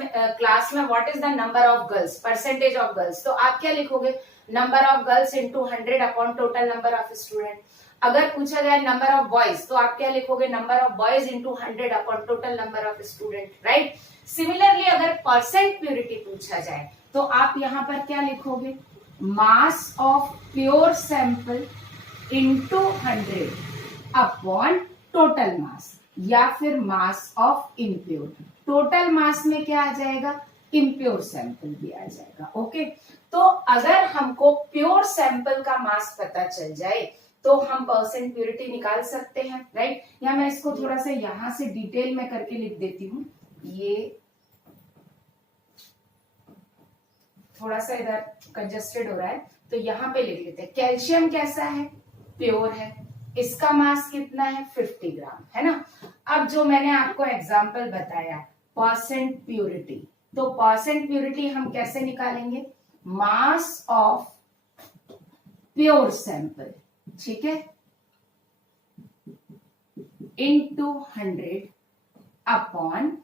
में what is the number of girls, percentage of girls, तो आप क्या लिखोगे, number of girls into 100 upon total number of student. अगर पूछा जाए नंबर ऑफ बॉयज, तो आप क्या लिखोगे, number of boys into 100 upon total number of student, right. Similarly अगर परसेंट प्योरिटी पूछा जाए तो आप यहां पर क्या लिखोगे, मास of pure sample into 100 upon total mass, या फिर मास ऑफ इम्प्योर। टोटल मास में क्या आ जाएगा, इम्प्योर सैंपल भी आ जाएगा। ओके, तो अगर हमको प्योर सैंपल का मास पता चल जाए तो हम परसेंट प्योरिटी निकाल सकते हैं, राइट। या मैं इसको थोड़ा सा यहां से डिटेल में करके लिख देती हूँ, ये थोड़ा सा इधर कंजस्टेड हो रहा है, तो यहां पे लिख लेते हैं। कैल्शियम कैसा है, प्योर है, इसका मास कितना है, 50 ग्राम, है ना। अब जो मैंने आपको एग्जांपल बताया परसेंट प्योरिटी, तो परसेंट प्योरिटी हम कैसे निकालेंगे, मास ऑफ प्योर सैंपल, ठीक है, into 100 upon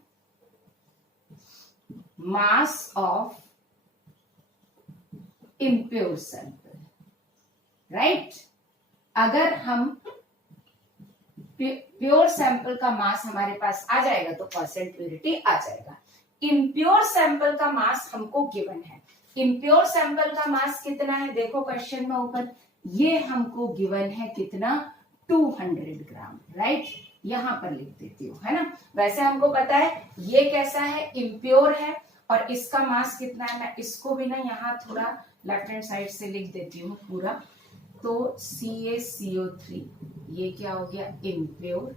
mass of impure sample, right. अगर हम प्योर सैंपल का मास हमारे पास आ जाएगा तो परसेंट प्योरिटी आ जाएगा। इम्प्योर सैंपल का मास हमको गिवन है, इम्प्योर सैंपल का मास कितना है, देखो क्वेश्चन में ऊपर, ये हमको गिवन है कितना, 200 ग्राम, राइट। यहां पर लिख देती हूँ, है ना। वैसे हमको पता है ये कैसा है, इम्प्योर है, और इसका मास कितना है, मैं इसको भी ना यहाँ थोड़ा लेफ्ट हैंड साइड से लिख देती हूँ पूरा। तो CaCO3 ये क्या हो गया, इम्प्योर,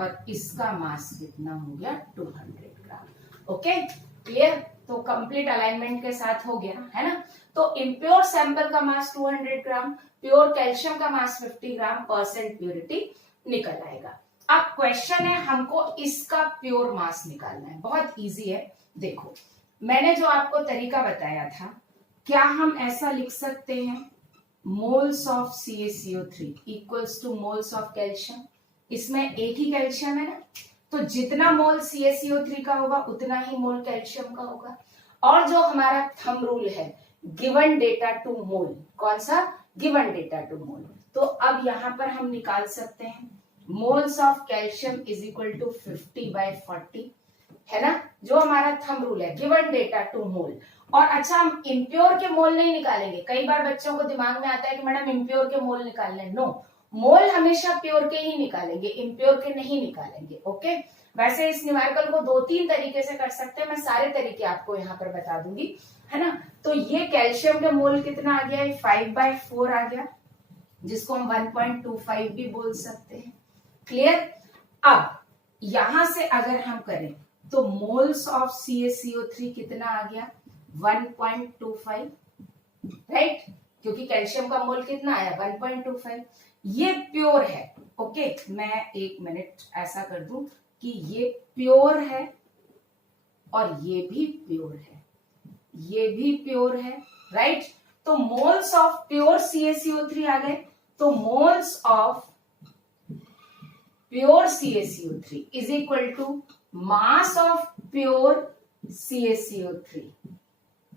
और इसका मास कितना हो गया, 200 ग्राम। Okay, clear. तो कंप्लीट अलाइनमेंट के साथ हो गया, है ना। तो इम्प्योर सैंपल का मास 200 ग्राम, प्योर कैल्शियम का मास 50 ग्राम, परसेंट प्योरिटी निकल आएगा। अब क्वेश्चन है हमको इसका प्योर मास निकालना है, बहुत इजी है। देखो मैंने जो आपको तरीका बताया था, क्या हम ऐसा लिख सकते हैं, moles of CaCO3 equals to moles of calcium. इसमें एक ही कैल्शियम है ना, तो जितना मोल CaCO3 का होगा उतना ही मोल कैल्शियम का होगा। और जो हमारा थंब रूल है, गिवन डेटा टू मोल, कौन सा, गिवन डेटा टू मोल। तो अब यहां पर हम निकाल सकते हैं moles of calcium is equal to 50/40, है ना, जो हमारा थंब रूल है, गिवन डेटा टू मोल। और अच्छा, हम इम्प्योर के मोल नहीं निकालेंगे। कई बार बच्चों को दिमाग में आता है कि मैडम इम्प्योर के मोल निकालने, नो, मोल हमेशा प्योर के ही निकालेंगे, इम्प्योर के नहीं निकालेंगे। ओके, वैसे इस न्यूमेरिकल को 2-3 तरीके से कर सकते हैं, मैं सारे तरीके आपको यहाँ पर बता दूंगी, है ना। तो ये कैल्शियम का मोल कितना आ गया, 5/4 आ गया, जिसको हम 1.25 भी बोल सकते हैं। क्लियर। अब यहां से अगर हम करें तो मोल्स ऑफ CaCO3 कितना आ गया, 1.25, राइट, क्योंकि कैल्शियम का मोल कितना आया, 1.25। ये प्योर है। ओके, मैं 1 मिनट ऐसा कर दूं कि ये प्योर है और ये भी प्योर है, ये भी प्योर है, राइट। तो मोल्स ऑफ प्योर CaCO3 आ गए। तो moles of pure CaCO3 is equal to mass of pure CaCO3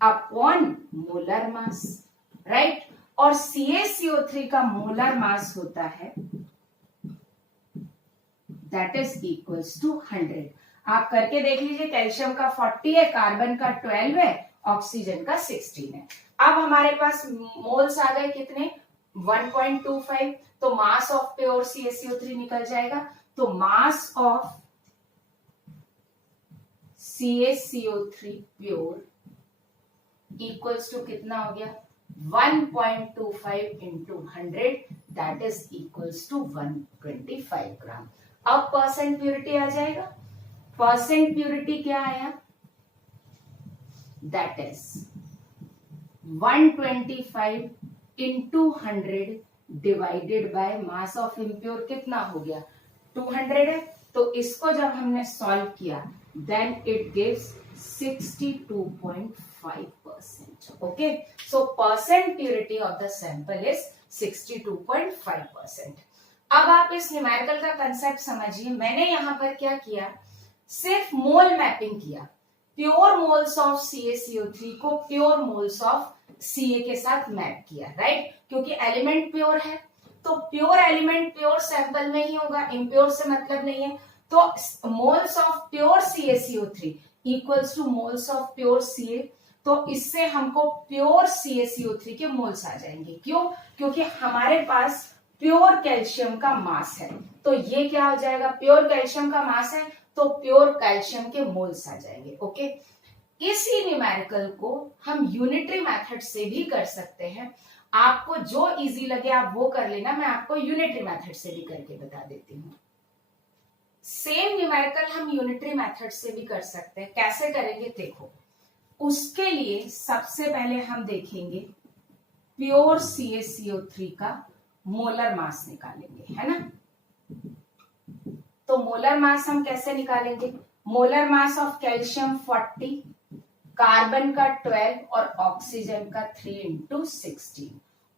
upon molar mass, right. और CaCO3 का मोलर मास होता है दैट इज इक्वल्स टू 100। आप करके देख लीजिए, कैल्शियम का 40 है, कार्बन का 12 है, ऑक्सीजन का 16 है। अब हमारे पास मोल्स आ गए कितने, 1.25। तो मास ऑफ प्योर CaCO3 निकल जाएगा। तो mass of CaCO3 pure equals to कितना हो गया, 1.25 into 100 that is equals to 125 gram. अब परसेंट प्योरिटी आ जाएगा। परसेंट प्योरिटी क्या आया, that is 125 into 100 divided by mass of impure कितना हो गया, 200 है। तो इसको जब हमने सॉल्व किया then it gives 62.5%। Okay, so percent purity of the sample is 62.5%। अब आप इस न्यूमेरिकल का कंसेप्ट समझिए। मैंने यहां पर क्या किया, सिर्फ मोल मैपिंग किया, प्योर मोल्स ऑफ CaCO3 को प्योर मोल्स ऑफ Ca के साथ मैप किया, राइट, क्योंकि एलिमेंट प्योर है। तो प्योर एलिमेंट प्योर सैंपल में ही होगा, इम्प्योर से मतलब नहीं है। तो moles of pure CaCO3 equals to moles of pure Ca। तो इससे हमको प्योर CaCO3 के मोल्स आ जाएंगे। क्यों, क्योंकि हमारे पास प्योर कैल्शियम का मास है। तो ये क्या हो जाएगा, प्योर कैल्शियम का मास है तो प्योर कैल्शियम के मोल्स आ जाएंगे। ओके, इसी न्यूमेरिकल को हम यूनिटरी मेथड से भी कर सकते हैं। आपको जो इजी लगे आप वो कर लेना, मैं आपको यूनिटरी मेथड से भी करके बता देती हूँ। सेम न्यूमेरिकल हम यूनिटरी मेथड से भी कर सकते हैं। कैसे करेंगे देखो, उसके लिए सबसे पहले हम देखेंगे प्योर CaCO3 का मोलर मास निकालेंगे, है ना। तो मोलर मास हम कैसे निकालेंगे, molar mass of calcium 40, carbon का 12 और ऑक्सीजन का 3 इंटू 16।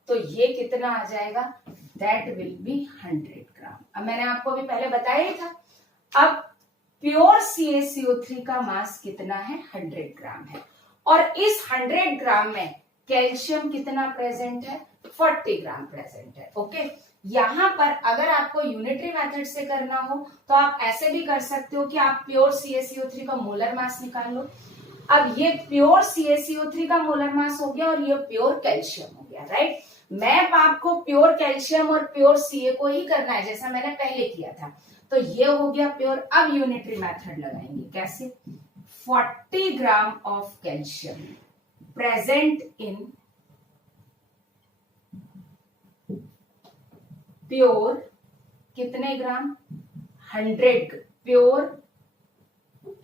तो ये कितना आ जाएगा, दैट विल बी 100 ग्राम। अब मैंने आपको भी पहले बताया ही था। अब प्योर CaCO3 का मास कितना है, 100 ग्राम है। और इस 100 ग्राम में कैल्शियम कितना प्रेजेंट है, 40 ग्राम प्रेजेंट है। ओके, यहां पर अगर आपको यूनिटरी मेथड से करना हो तो आप ऐसे भी कर सकते हो कि आप प्योर CaCO3 का मोलर मास निकाल लो। अब ये प्योर CaCO3 का मोलर मास हो गया और ये प्योर कैल्शियम हो गया, राइट। मैप आपको प्योर कैल्शियम और प्योर Ca को ही करना है, जैसा मैंने पहले किया था। तो ये हो गया प्योर। अब यूनिटरी मेथड लगाएंगे, कैसे, 40 gram of calcium present in pure कितने ग्राम, 100 प्योर,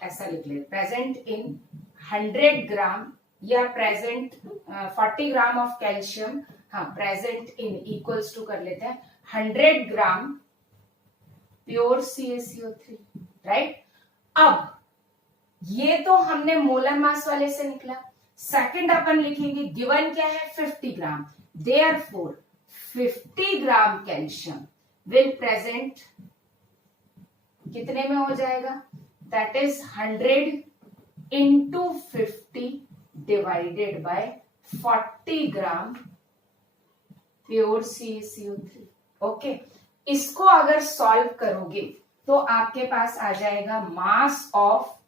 ऐसा लिख ले, प्रेजेंट इन 100 ग्राम या प्रेजेंट 40 ग्राम ऑफ कैल्शियम, हाँ, प्रेजेंट इन इक्वल्स टू कर लेते हैं 100 ग्राम प्योर CaCO3, राइट। अब ये तो हमने मोलर मास वाले से निकला। सेकंड अपन लिखेंगे, गिवन क्या है, 50 gram, therefore 50 gram calcium will present कितने में हो जाएगा, that is 100 into 50 divided by 40 gram pure CaCO3। Okay, इसको अगर सॉल्व करोगे तो आपके पास आ जाएगा mass of,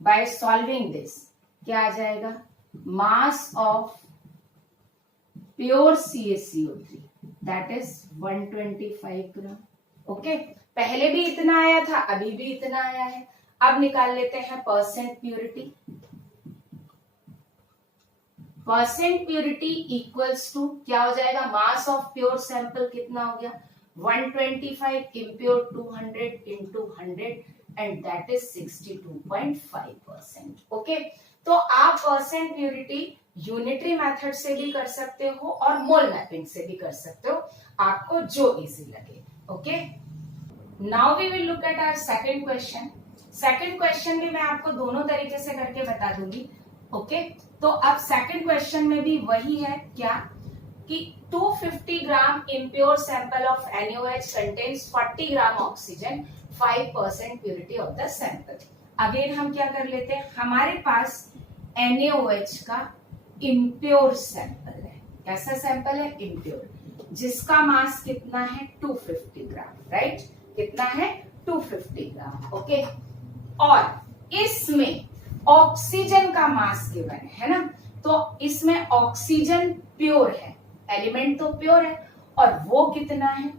by solving this क्या आ जाएगा, mass of pure CaCO3 that is 125 gram. Okay, पहले भी इतना आया था, अभी भी इतना आया है। अब निकाल लेते हैं percent purity. Percent purity equals to क्या हो जाएगा, मास ऑफ प्योर सैंपल कितना हो गया 125, impure 200 into 100 and that is 62.5%। Okay, तो आप परसेंट प्योरिटी यूनिटरी मेथड से भी कर सकते हो और मोल मैपिंग से भी कर सकते हो, आपको जो इजी लगे। Okay, now we will look at our second question. Second question भी मैं आपको दोनों तरीके से करके बता दूंगी। ओके, तो अब सेकंड क्वेश्चन में भी वही है क्या कि 250 gram impure sample of NaOH contains 40 gram oxygen, 5% purity of the sample. Again हम क्या कर लेते हैं, हमारे पास NaOH का इम्प्योर सैंपल है। कैसा सैंपल है, इम्प्योर, जिसका मास कितना है 250 ग्राम, राइट, कितना है 250 ग्राम। ओके, और इसमें ऑक्सीजन का मास गिवन है ना, तो इसमें ऑक्सीजन प्योर है, एलिमेंट तो प्योर है, और वो कितना है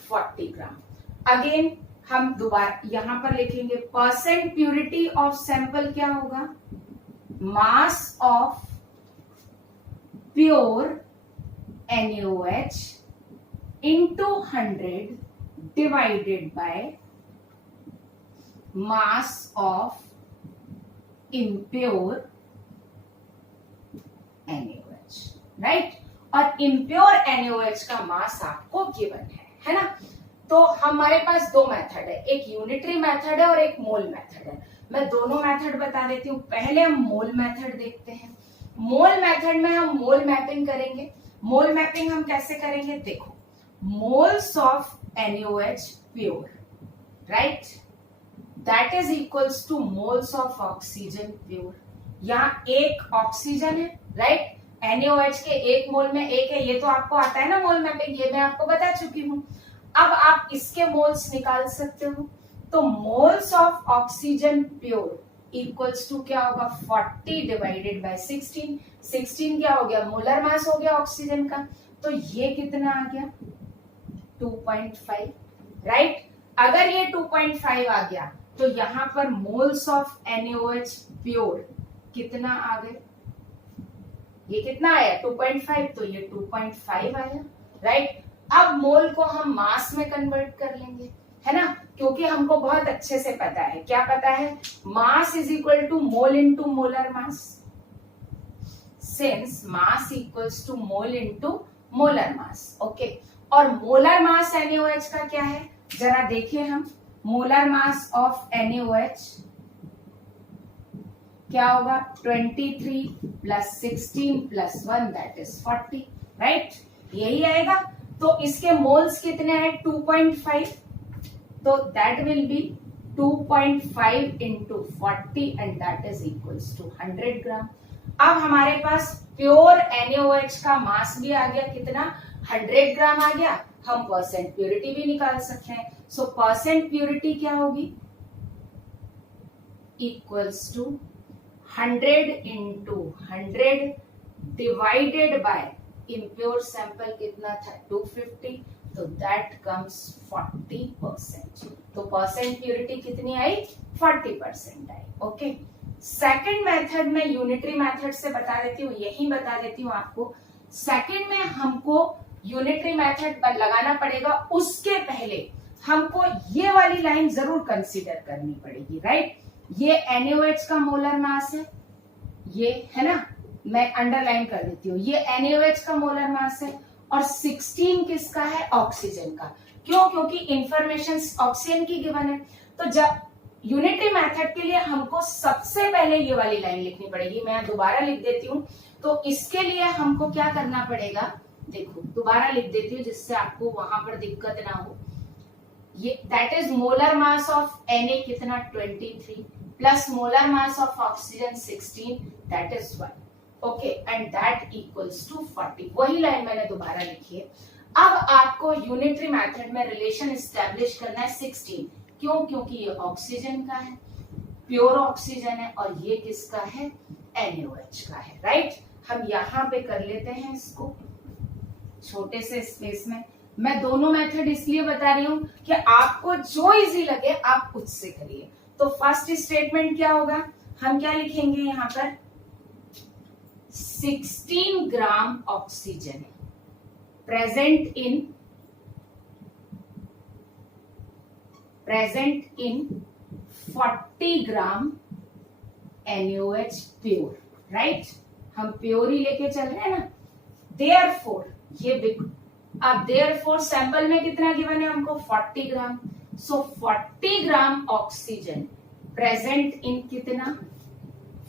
40 ग्राम। अगेन हम दोबारा यहां पर लिखेंगे परसेंट प्यूरिटी ऑफ सैंपल क्या होगा, मास of pure NaOH into 100 divided by mass of impure NaOH, right. और इम्प्योर NaOH का मास आपको गिवन है ना। तो हमारे पास दो मेथड है, एक यूनिटरी मेथड है और एक मोल मेथड है। मैं दोनों मेथड बता देती हूँ। पहले हम मोल मेथड देखते हैं। मोल मेथड में हम मोल मैपिंग करेंगे। मोल मैपिंग हम कैसे करेंगे, देखो, moles of NaOH pure, right, that is equals to moles of oxygen pure. यहाँ एक ऑक्सीजन है, राइट, NaOH के एक मोल में एक है, ये तो आपको आता है ना मोल मैपिंग, ये मैं आपको बता चुकी हूँ। अब आप इसके मोल्स निकाल सकते हो। तो moles of oxygen pure equals to क्या होगा 40 डिवाइडेड बाय 16। 16 क्या हो गया, मोलर मास हो गया ऑक्सीजन का, तो ये कितना आ गया 2.5, राइट। अगर ये 2.5 आ गया तो यहां पर मोल्स ऑफ NaOH प्योर कितना आ गए, ये कितना आया 2.5, तो ये 2.5 आया, राइट। अब मोल को हम मास में कन्वर्ट कर लेंगे, है ना, क्योंकि हमको बहुत अच्छे से पता है, क्या पता है, mass is equal to mole into molar mass. Since mass equals to mole into molar mass, okay. और मोलर मास NaOH का क्या है, जरा देखिए हम, मोलर मास ऑफ NaOH क्या होगा 23 plus 16 plus 1 that is 40, right, यही आएगा। तो इसके मोल्स कितने हैं 2.5, तो that will be 2.5 into 40 and that is equals to 100 gram. अब हमारे पास प्योर NaOH का मास भी आ गया, कितना 100 ग्राम आ गया। हम परसेंट प्योरिटी भी निकाल सकते हैं। सो परसेंट प्योरिटी क्या होगी, equals to 100 into 100 divided by impure sample कितना था 250, तो दैट कम्स 40%। तो परसेंट प्योरिटी कितनी आई 40% आई, ओके। सेकंड मेथड में यूनिटरी मेथड से बता देती हूँ, यही बता देती हूँ आपको। सेकंड में हमको यूनिटरी मेथड लगाना पड़ेगा, उसके पहले हमको ये वाली लाइन जरूर कंसीडर करनी पड़ेगी, राइट। ये NaOH का मोलर मास है, ये है ना, मैं अंडरलाइन कर देती हूँ, ये NaOH का मोलर मास है, और 16 किसका है, ऑक्सीजन का। क्यों, क्योंकि इंफॉर्मेशन ऑक्सीजन की गिवन है। तो जब यूनिटरी मेथड के लिए हमको सबसे पहले ये वाली लाइन लिखनी पड़ेगी। मैं दोबारा लिख देती हूँ। तो इसके लिए हमको क्या करना पड़ेगा, देखो दोबारा लिख देती हूँ जिससे आपको वहां पर दिक्कत ना हो। ये that is molar mass of Na कितना 23 plus molar mass of oxygen 16 that is 1, okay, and that equals to 40। वही लाइन मैंने दोबारा लिखी है। अब आपको यूनिटरी मेथड में रिलेशन एस्टेब्लिश करना है 16। क्यों? क्योंकि ये ऑक्सीजन का है, प्योर ऑक्सीजन है, और ये किसका है? NaOH का है, राइट। हम यहां पे कर लेते हैं इसको छोटे से स्पेस में। मैं दोनों मेथड इसलिए बता रही हूं कि आपको जो इजी लगे आप उससे करिए। तो फर्स्ट स्टेटमेंट क्या होगा? हम क्या लिखेंगे यहां पर? 16 gram oxygen present in 40 gram NaOH pure, right. हम प्योर ही लेके चल रहे हैं ना। Therefore ये अब therefore सैंपल में कितना गिवन है हमको? 40 ग्राम। सो 40 ग्राम ऑक्सीजन प्रेजेंट इन कितना?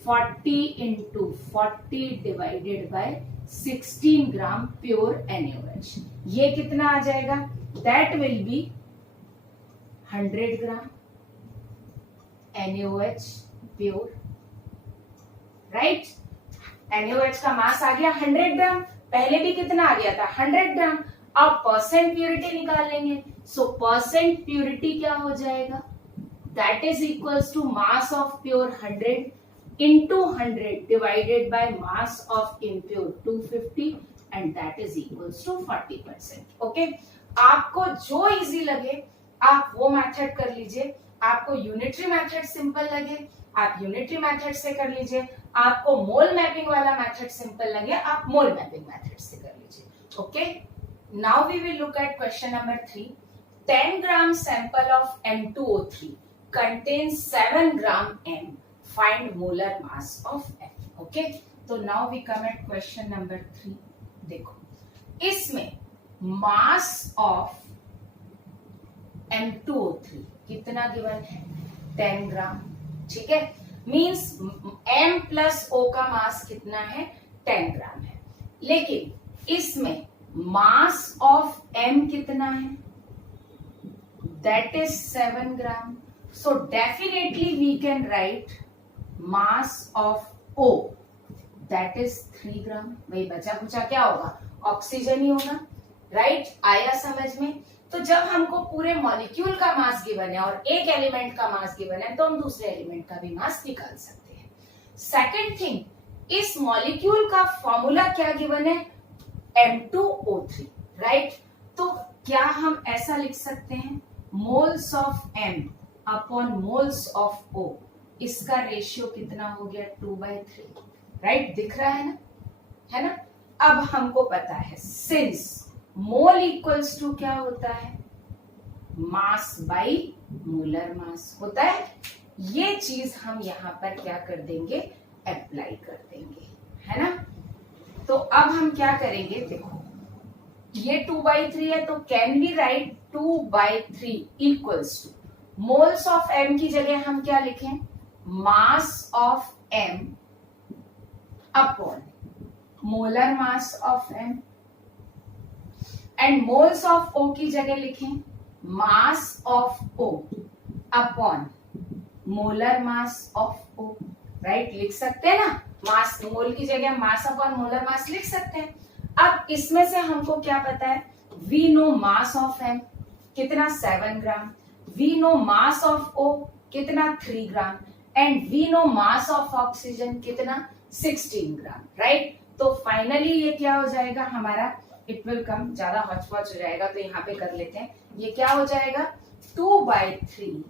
40 into 40 divided by 16 gram pure NaOH। ये कितना आ जाएगा? That will B 100 gram NaOH pure, right. NaOH का मास आ गया 100 ग्राम। पहले भी कितना आ गया था? 100 ग्राम। अब परसेंट प्योरिटी निकाल लेंगे। सो परसेंट प्योरिटी क्या हो जाएगा? That is equals to mass of pure 100 into 100 divided by mass of impure 250 and that is equals to 40%. Okay? आपको जो इजी लगे आप वो मेथड कर लीजिए। आपको यूनिटरी मेथड सिंपल लगे आप यूनिटरी मेथड से कर लीजिए। आपको मोल मैपिंग वाला मेथड सिंपल लगे आप मोल मैपिंग मेथड से कर लीजिए। Okay, now we will look at question number 3। 10 gram सैंपल of M2O3 contains 7 gram M. Find molar mass of M. Okay, तो now we come at question number 3। देखो इसमें mass of M2O3 कितना given है? 10 ग्राम, ठीक है। मींस M प्लस O का मास कितना है? 10 ग्राम है। लेकिन इसमें मास ऑफ M कितना है? That is 7 gram. So definitely we can write mass of O that is 3 gram. भाई बचा कुचा क्या होगा? ऑक्सीजन ही होगा, राइट। आया समझ में? तो जब हमको पूरे मॉलिक्यूल का मास गिवन है और एक एलिमेंट का मास गिवन है तो हम दूसरे एलिमेंट का भी मास निकाल सकते हैं। सेकेंड थिंग, इस मॉलिक्यूल का फॉर्मूला क्या गिवन है? M2O3, right. तो क्या हम ऐसा लिख सकते हैं? Moles of M upon moles of O, इसका रेशियो कितना हो गया? 2/3, राइट। दिख रहा है ना? है ना? अब हमको पता है सिंस मोल इक्वल्स टू क्या होता है? मास बाई मोलर मास होता है। ये चीज हम यहां पर क्या कर देंगे? अप्लाई कर देंगे, है ना। तो अब हम क्या करेंगे? देखो ये 2/3 है तो can we write 2/3 equals to moles of M की जगह हम क्या लिखें? Mass of M upon molar mass of M, and moles of O की जगह लिखें mass of O upon molar mass of O, right. लिख सकते हैं ना? मास मोल की जगह मास अपॉन मोलर मास लिख सकते हैं। अब इसमें से हमको क्या पता है? We know mass of M कितना? 7 gram. We know mass of O कितना? 3 gram. And we know mass of oxygen कितना? 16 ग्राम, राइट। तो फाइनली ये क्या हो जाएगा हमारा? इट विल कम, ज्यादा हॉचपॉच हो जाएगा तो यहाँ पे कर लेते हैं। ये क्या हो जाएगा? 2/3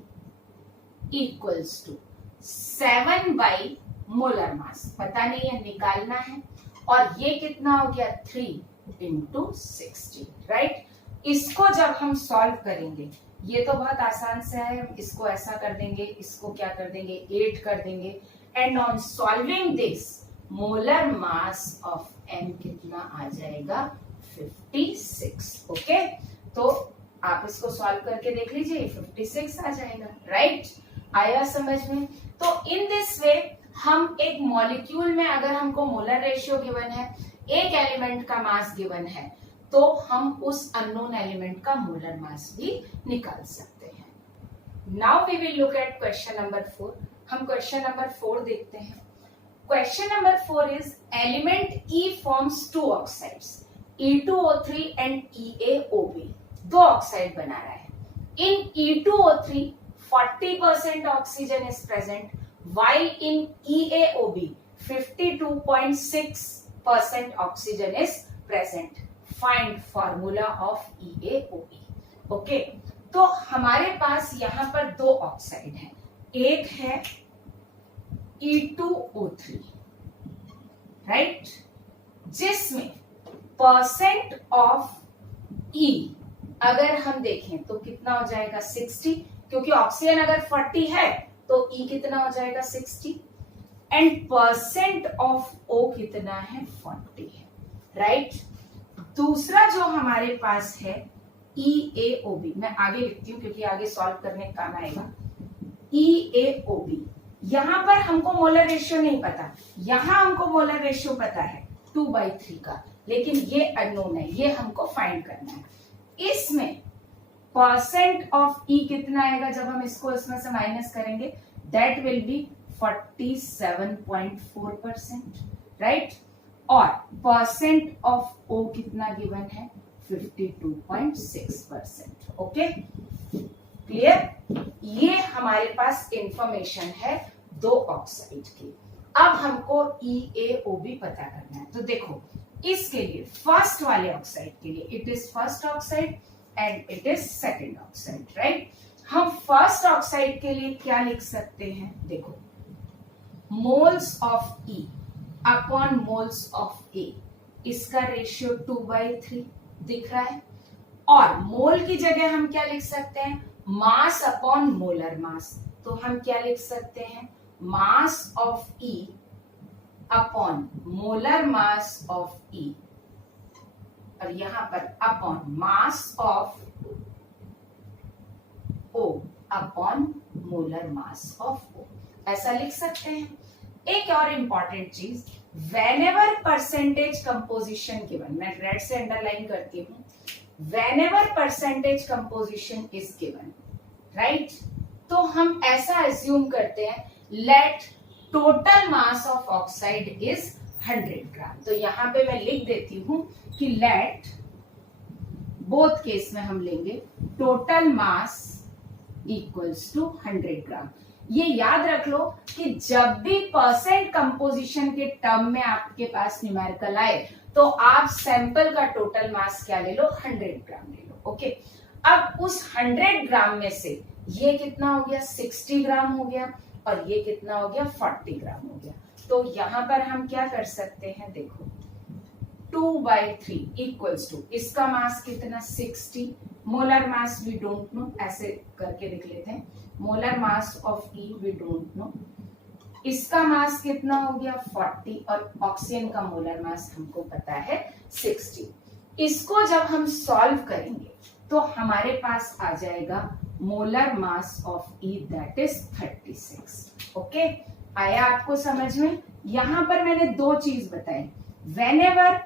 equals to 7 by molar mass, पता नहीं है, निकालना है। और ये कितना हो गया? 3 इंटू 16, राइट। इसको जब हम सॉल्व करेंगे, ये तो बहुत आसान से है, इसको ऐसा कर देंगे, इसको क्या कर देंगे? 8 कर देंगे। And on solving this molar mass of M कितना आ जाएगा? 56। ओके, तो आप इसको सॉल्व करके देख लीजिए, 56 आ जाएगा, राइट। आया समझ में? तो इन दिस वे हम एक मॉलिक्यूल में अगर हमको मोलर रेशियो गिवन है, एक एलिमेंट का मास गिवन है, तो हम उस अननोन एलिमेंट का मोलर मास भी निकाल सकते हैं। Now we will look at question number 4। हम क्वेश्चन नंबर 4 देखते हैं। Question number 4 is element E forms 2 oxides. E2O3 and EaOB दो ऑक्साइड बना रहा है. In E2O3 40% oxygen is present, while in EaOB 52.6% oxygen is present. Find formula of EaOB. Okay, तो हमारे पास यहां पर दो ऑक्साइड हैं. एक है E2O3, राइट, जिसमें परसेंट ऑफ E अगर हम देखें तो कितना हो जाएगा 60, क्योंकि ऑक्सीजन अगर 40 है तो E कितना हो जाएगा 60, एंड परसेंट ऑफ O कितना है 40 है, राइट. दूसरा जो हमारे पास है EaOB, मैं आगे लिखती हूं क्योंकि आगे सॉल्व करने का काम आएगा. EaOB, यहां पर हमको मोलर रेशियो नहीं पता, यहां हमको मोलर रेशियो पता है 2/3 का, लेकिन ये अननोन है, ये हमको फाइंड करना है. इसमें परसेंट ऑफ E कितना आएगा जब हम इसको इसमें से माइनस करेंगे, दैट विल बी 47.4%, राइट. और परसेंट ऑफ O कितना गिवन है 52.6%. Okay, clear. ये हमारे पास इंफॉर्मेशन है दो ऑक्साइड की. अब हमको EaOB पता करना है. तो देखो, इसके लिए फर्स्ट वाले ऑक्साइड के लिए it is first oxide and it is second oxide, right. हम फर्स्ट ऑक्साइड के लिए क्या लिख सकते हैं, देखो, moles of E upon moles of A, इसका रेशियो 2/3 दिख रहा है. और मोल की जगह हम क्या लिख सकते हैं, मास अपॉन मोलर मास. तो हम क्या लिख सकते हैं, मास of E upon molar mass of E, और यहां पर upon mass of O upon molar mass of O, ऐसा लिख सकते हैं. एक और इंपॉर्टेंट चीज, वेनेवर परसेंटेज कंपोजिशन गिवन, मैं रेड से अंडरलाइन करती हूं, whenever percentage composition is given, right, तो हम ऐसा एज्यूम करते हैं, let total mass of oxide is 100 ग्राम. तो यहां पे मैं लिख देती हूं कि लेट, बोथ केस में हम लेंगे टोटल मास इक्वल्स टू 100 ग्राम. ये याद रख लो कि जब भी परसेंट कंपोजिशन के टर्म में आपके पास न्यूमेरिकल आए तो आप सैंपल का टोटल मास क्या ले लो, 100 ग्राम ले लो. ओके, अब उस 100 ग्राम में से ये कितना हो गया 60 ग्राम हो गया, और ये कितना हो गया 40 ग्राम हो गया. तो यहां पर हम क्या कर सकते हैं, देखो 2/3 इक्वल्स टू, इसका मास कितना 60, molar mass we don't know, ऐसे करके लिख लेते हैं, molar mass of E we don't know, इसका मास कितना हो गया 40, और ऑक्सीजन का मोलर मास हमको पता है 60. इसको जब हम सॉल्व करेंगे तो हमारे पास आ जाएगा molar mass of E that is 36. Okay, आया आपको समझ में. यहां पर मैंने दो चीज बताई, whenever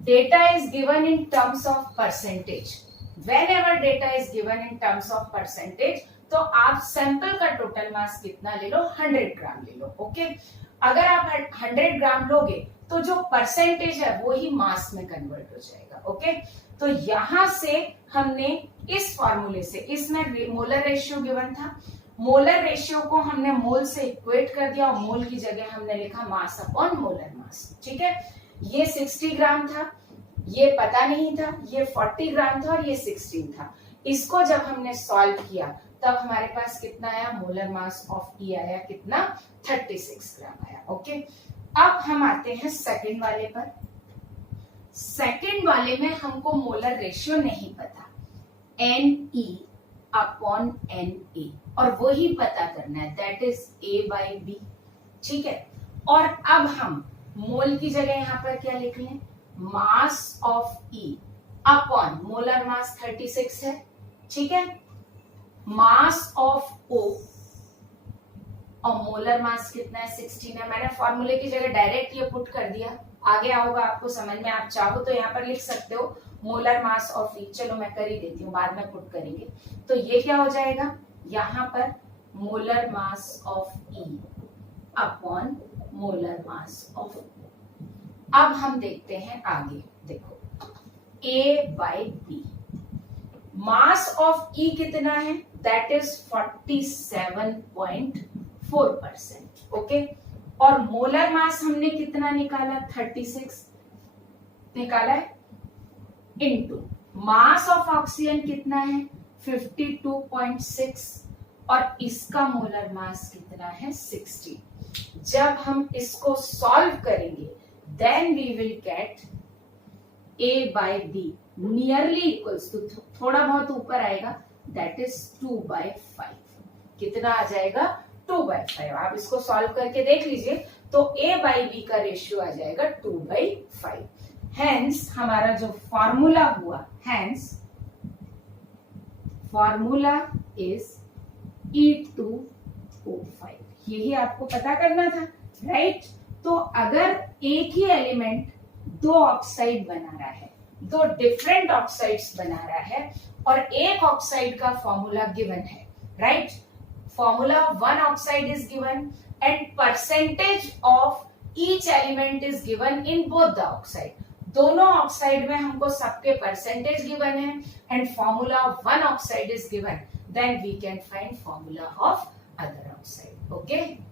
data is given in terms of percentage, whenever data is given in terms of percentage, तो आप सैंपल का टोटल मास कितना ले लो, 100 ग्राम ले लो. ओके, अगर आप 100 ग्राम लोगे तो जो परसेंटेज है वो ही मास में कन्वर्ट हो जाएगा. ओके, तो यहां से हमने इस फॉर्मूले से, इसमें मोलर रेशियो गिवन था, मोलर रेशियो को हमने मोल से इक्वेट कर दिया और मोल की जगह हमने लिखा मास अपॉन मोलर मास. ठीक है, ये 60 ग्राम था, ये पता नहीं था, ये 40 ग्राम था और ये 16 था. इसको जब हमने सॉल्व किया तब हमारे पास कितना आया, मोलर मास ऑफ E आया कितना 36 ग्राम आया. ओके, अब हम आते हैं सेकंड वाले पर. सेकंड वाले में हमको मोलर रेशियो नहीं पता, Ne अपॉन Na, और वही पता करना है, दैट इज A/B. ठीक है, और अब हम मोल की जगह यहां पर क्या लिख लें, मास ऑफ E अपॉन मोलर मास 36 है. ठीक है, मास ऑफ O और मोलर मास कितना है 16 है. मैंने फॉर्मूले की जगह डायरेक्ट ये पुट कर दिया, आगे आओगा आपको समझ में, आप चाहो तो यहाँ पर लिख सकते हो मोलर मास ऑफ E, चलो मैं कर ही देती हूँ, बाद में पुट करेंगे. तो ये क्या हो जाएगा, यहाँ पर molar mass of E upon molar mass of O. अब हम देखते हैं आगे, देखो A/B. मास ऑफ E कितना है? That is 47.4%. ओके, और मोलर मास हमने कितना निकाला? 36 निकाला है, इनटू मास ऑफ ऑक्सीजन कितना है? 52.6, और इसका मोलर मास कितना है? 60. जब हम इसको सॉल्व करेंगे then we will get A/B nearly equals to, थोड़ा बहुत ऊपर आएगा, दैट इज 2/5. कितना आ जाएगा? 2/5. आप इसको सॉल्व करके देख लीजिए, तो A/B का रेशियो आ जाएगा 2/5. हेंस हमारा जो फॉर्मूला हुआ, हेंस फॉर्मूला इज E2O5. यही आपको पता करना था, राइट? तो अगर एक ही एलिमेंट दो ऑक्साइड बना रहा है, दो डिफरेंट ऑक्साइड्स बना रहा है, और एक ऑक्साइड का फॉर्मूला गिवन है, right? Formula one oxide is given and percentage of each element is given in both the oxide. दोनों ऑक्साइड में हमको सबके परसेंटेज गिवन है and formula one oxide is given, then we can find formula of other oxide. Okay.